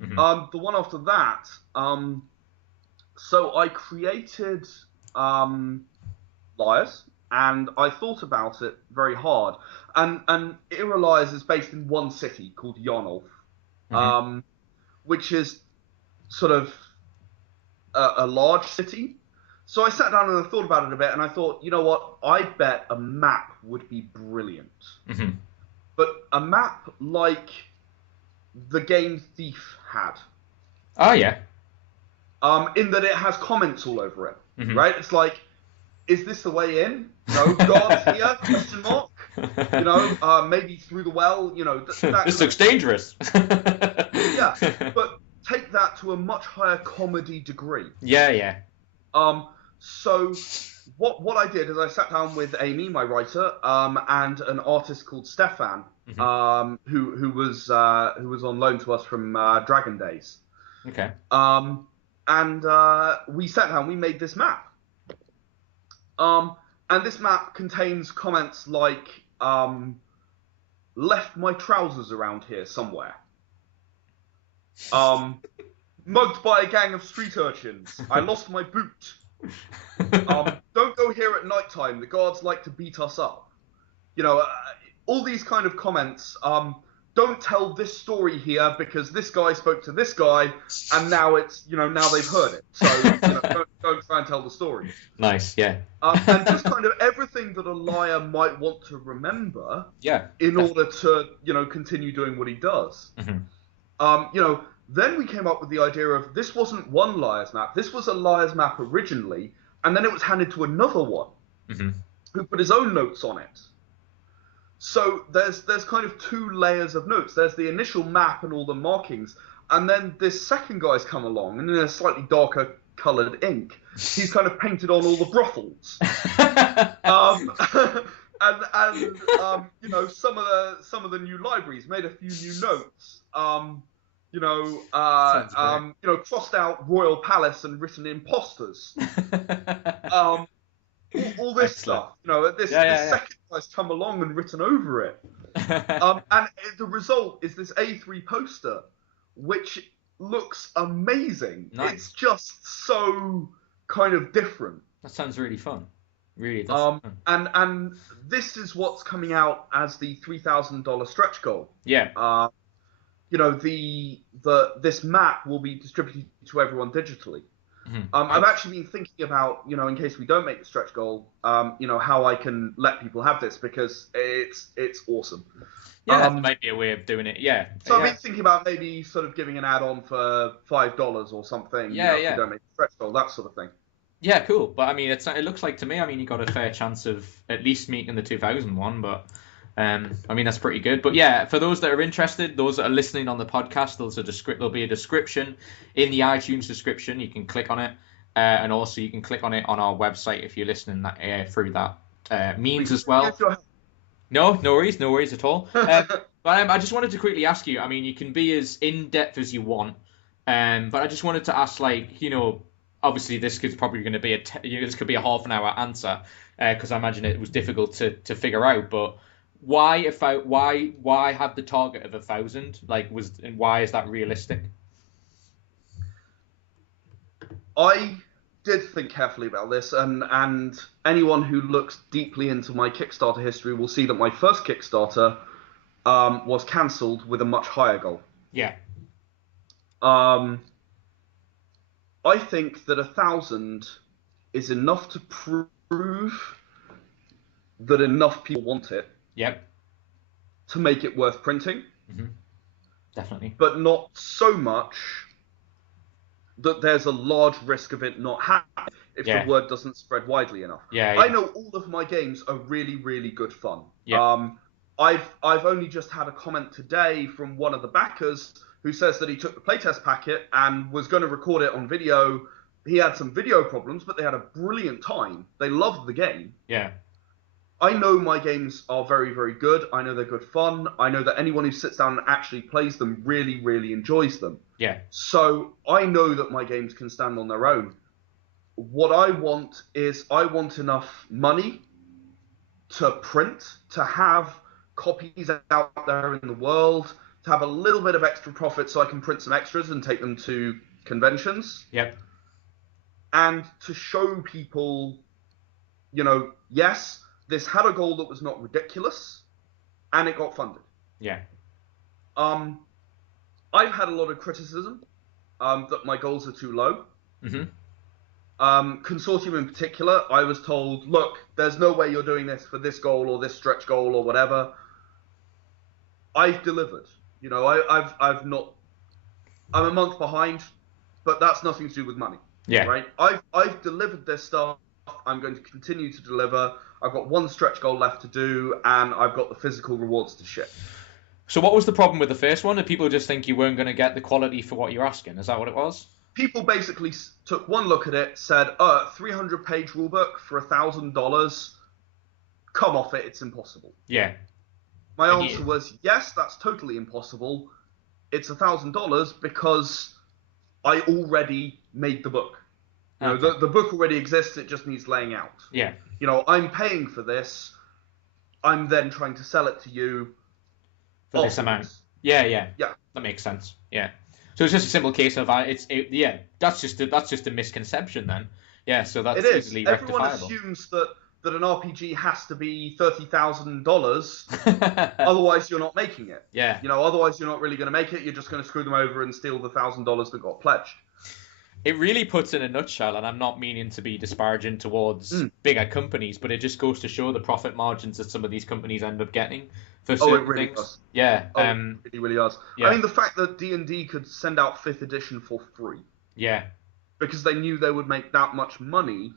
Mm-hmm. The one after that, so I created Lyres, and I thought about it very hard. And Lyres is based in one city called Yarnulf, which is sort of a large city. So I sat down and I thought about it a bit, and I thought, you know what? I bet a map would be brilliant. Mm-hmm. But a map like the game Thief had. Oh, yeah. In that it has comments all over it, Mm-hmm. right? It's like, is this the way in? No, God's here? Question mark. Maybe through the well. This looks dangerous. Yeah, but take that to a much higher comedy degree. Yeah, yeah. So what I did is I sat down with Amy, my writer, and an artist called Stefan, Mm-hmm. who was on loan to us from Dragon Days. Okay. And we sat down, we made this map. And this map contains comments like, left my trousers around here somewhere. Mugged by a gang of street urchins. I lost my boot. Don't go here at night time. The guards like to beat us up. All these kind of comments. Don't tell this story here because this guy spoke to this guy, and now it's now they've heard it. So don't try and tell the story. Nice, yeah. And just kind of everything that a liar might want to remember. Yeah. In order to continue doing what he does. Mm-hmm. Then we came up with the idea of this wasn't one Lyres map. This was a Lyres map originally, and then it was handed to another one, Mm-hmm. who put his own notes on it. So there's kind of two layers of notes. There's the initial map and all the markings, and then this second guy's come along, and in a slightly darker coloured ink, he's kind of painted on all the brothels. You know, some of the new libraries made a few new notes. Crossed out Royal Palace and written imposters. All this stuff. You know, this second guy's come along and written over it. And the result is this A3 poster, which looks amazing. Nice. It's just so kind of different. That sounds really fun. Really does. And this is what's coming out as the $3,000 stretch goal. Yeah. You know, this map will be distributed to everyone digitally. Mm-hmm. I've actually been thinking about, you know, in case we don't make the stretch goal, you know, how I can let people have this, because it's awesome. Yeah, that might be a way of doing it. Yeah. So I've been thinking about maybe sort of giving an add-on for $5 or something. Yeah, if we don't make the stretch goal, that sort of thing. Yeah, cool. But I mean, it looks like to me, I mean, you got a fair chance of at least meeting the 2001, but I mean, that's pretty good. But yeah, for those that are interested, those that are listening on the podcast, there'll be a description in the iTunes description. You can click on it, and also you can click on it on our website if you're listening through that means as well. No worries at all. But I just wanted to quickly ask you. I mean, you can be as in depth as you want, but I just wanted to ask, like, you know, obviously this is probably going to be this could be a half an hour answer, because I imagine it was difficult to figure out, but. Why have the target of 1,000? And why is that realistic? I did think carefully about this, and anyone who looks deeply into my Kickstarter history will see that my first Kickstarter was cancelled with a much higher goal. Yeah. I think that 1,000 is enough to prove that enough people want it. Yep. To make it worth printing. Mm-hmm. Definitely. But not so much that there's a large risk of it not happening if the word doesn't spread widely enough. Yeah. I know all of my games are really, really good fun. Yeah. I've only just had a comment today from one of the backers who says that he took the playtest packet and was going to record it on video. He had some video problems, but they had a brilliant time. They loved the game. Yeah. I know my games are very, very good. I know they're good fun. I know that anyone who sits down and actually plays them really, really enjoys them. Yeah. So I know that my games can stand on their own. What I want is enough money to print, to have copies out there in the world, to have a little bit of extra profit so I can print some extras and take them to conventions. Yep. And to show people, you know, yes, this had a goal that was not ridiculous, and it got funded. Yeah. I've had a lot of criticism that my goals are too low. Mm-hmm. Consortium in particular, I was told, look, there's no way you're doing this for this goal or this stretch goal or whatever. I've delivered. You know, I'm a month behind, but that's nothing to do with money. Yeah. Right? I've delivered this stuff. I'm going to continue to deliver. I've got one stretch goal left to do, and I've got the physical rewards to ship. So what was the problem with the first one? Did people just think you weren't going to get the quality for what you're asking? Is that what it was? People basically took one look at it, said, 300-page rulebook for $1,000. Come off it, it's impossible. Yeah. My answer was, yes, that's totally impossible. It's $1,000 because I already made the book. You know, the book already exists, it just needs laying out. Yeah. You know, I'm paying for this. I'm then trying to sell it to you for this amount. Yeah. That makes sense. Yeah. So it's just a simple case of that's just a misconception then. Yeah, so that's easily rectifiable. Everyone assumes that an RPG has to be $30,000, otherwise you're not making it. Yeah. You know, otherwise you're not really going to make it. You're just going to screw them over and steal the $1,000 that got pledged. It really puts in a nutshell, and I'm not meaning to be disparaging towards bigger companies, but it just goes to show the profit margins that some of these companies end up getting for certain things. Does. Yeah. It really does. Yeah. I mean, the fact that D&D could send out 5th edition for free. Yeah. Because they knew they would make that much money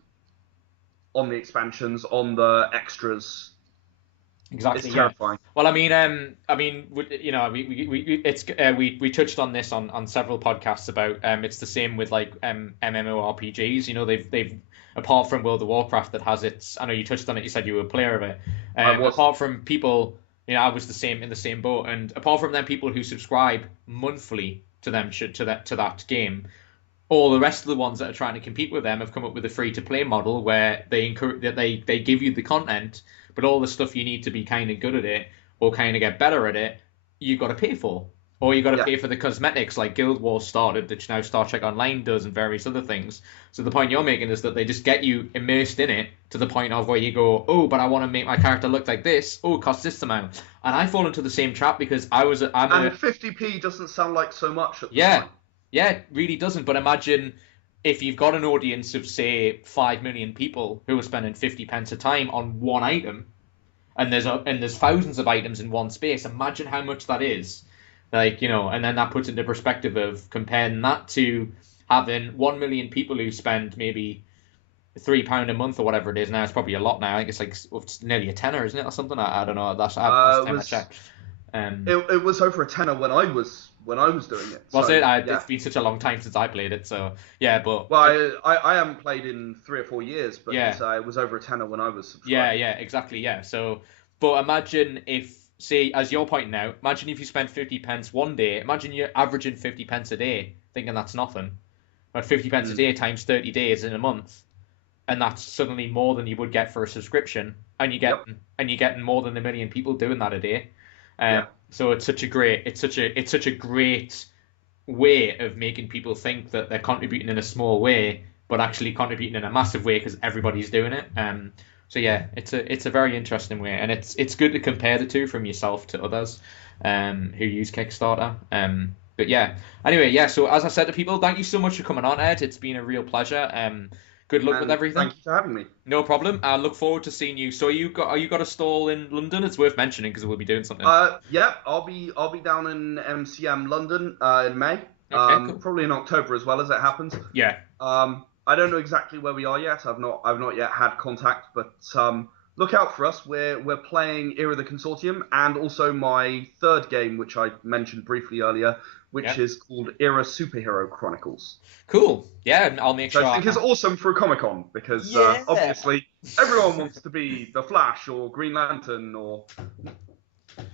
on the expansions, on the extras. Exactly. It's Yeah. terrifying. Well, you know, we touched on this on several podcasts about it's the same with like MMORPGs. You know, they've apart from World of Warcraft that has its. I know you touched on it. You said you were a player of it. I was. Apart from people, you know, I was the same in the same boat. And apart from them, people who subscribe monthly to them to that game, all the rest of the ones that are trying to compete with them have come up with a free to play model where they encourage that they give you the content, but all the stuff you need to be kind of good at it or kind of get better at it, you've got to pay for. Or you got to Yeah. pay for the cosmetics like Guild Wars started, which now Star Trek Online does, and various other things. So the point you're making is that they just get you immersed in it to the point of where you go, oh, but I want to make my character look like this. Oh, it costs this amount. And I fall into the same trap because And 50p doesn't sound like so much at the yeah, time. yeah, it really doesn't. But imagine if you've got an audience of, say, 5 million people who are spending 50 pence a time on one item, and there's thousands of items in one space. Imagine how much that is. Like, you know, and then that puts into perspective of comparing that to having 1 million people who spend maybe £3 a month or whatever it is. Now it's probably a lot now. I think it's like it's nearly a tenner, isn't it, or something? I don't know. That's last It time I was checked. it was over a tenner when I was doing it. Was So it? yeah. It's been such a long time since I played it, so yeah. But Well, I haven't played in 3 or 4 years, but yeah, it was over a tenner when I was yeah, subscribed. yeah, exactly, yeah. So, but imagine if, say, as you're pointing out, imagine if you spent 50 pence one day. Imagine you're averaging 50 pence a day, thinking that's nothing. But 50 pence a Mm, day times 30 days in a month, and that's suddenly more than you would get for a subscription, and yep. you're getting more than 1 million people doing that a day. Yeah. So it's such a great way of making people think that they're contributing in a small way, but actually contributing in a massive way because everybody's doing it. So yeah, it's a very interesting way, and it's good to compare the two from yourself to others who use Kickstarter. But yeah, anyway, yeah. So as I said to people, thank you so much for coming on, Ed. It's been a real pleasure. Good luck with And everything. thank you for having me. No problem. I look forward to seeing you. So you got a stall in London? It's worth mentioning because we'll be doing something. Yeah, I'll be down in MCM London in May. Okay, cool. Probably in October as well as it happens. Yeah. I don't know exactly where we are yet. I've not yet had contact, but look out for us. We're playing Era the Consortium and also my third game, which I mentioned briefly earlier, which Yeah. is called Era Superhero Chronicles. Cool. Yeah, I'll make So sure. I think is awesome for a Comic Con because Yeah. obviously everyone wants to be the Flash or Green Lantern or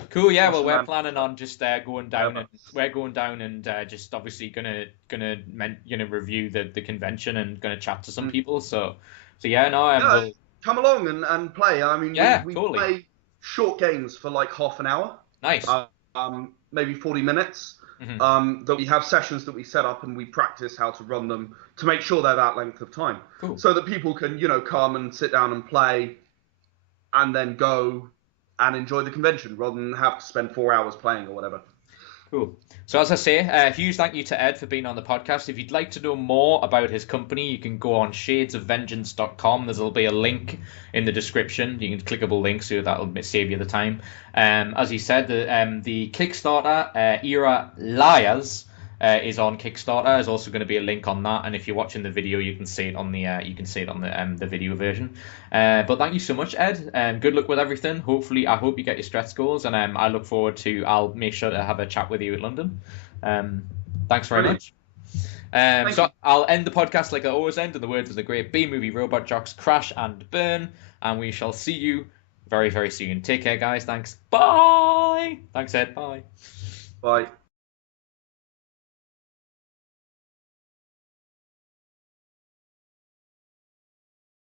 Cool. Yeah. Well, Martian we're Man. planning on just going down, Whatever. and we're going down and just obviously gonna review the convention and gonna chat to some Mm. people. So yeah, no, Yeah, we'll, come along and play. I mean, yeah, we totally. play short games for like half an hour, Nice. maybe 40 minutes. Hmm. That we have sessions that we set up and we practice how to run them to make sure they're that length of time, Cool. so that people can come and sit down and play, and then go and enjoy the convention rather than have to spend 4 hours playing or whatever. Cool. So as I say, a huge thank you to Ed for being on the podcast. If you'd like to know more about his company, you can go on shadesofvengeance.com. There'll be a link in the description. You can clickable link, so that'll save you the time. As he said, the Kickstarter Era Lyres is on Kickstarter. There's also going to be a link on that, and if you're watching the video, you can see it on the video version. But thank you so much, Ed. Good luck with everything. Hopefully, I hope you get your stretch goals, and I look forward to. I'll make sure to have a chat with you at London. Thanks very Brilliant. much. So I'll end the podcast like I always end, in the words of the great B-movie robot jocks, crash and burn, and we shall see you very, very soon. Take care, guys. Thanks. Bye. Thanks, Ed. Bye. Bye.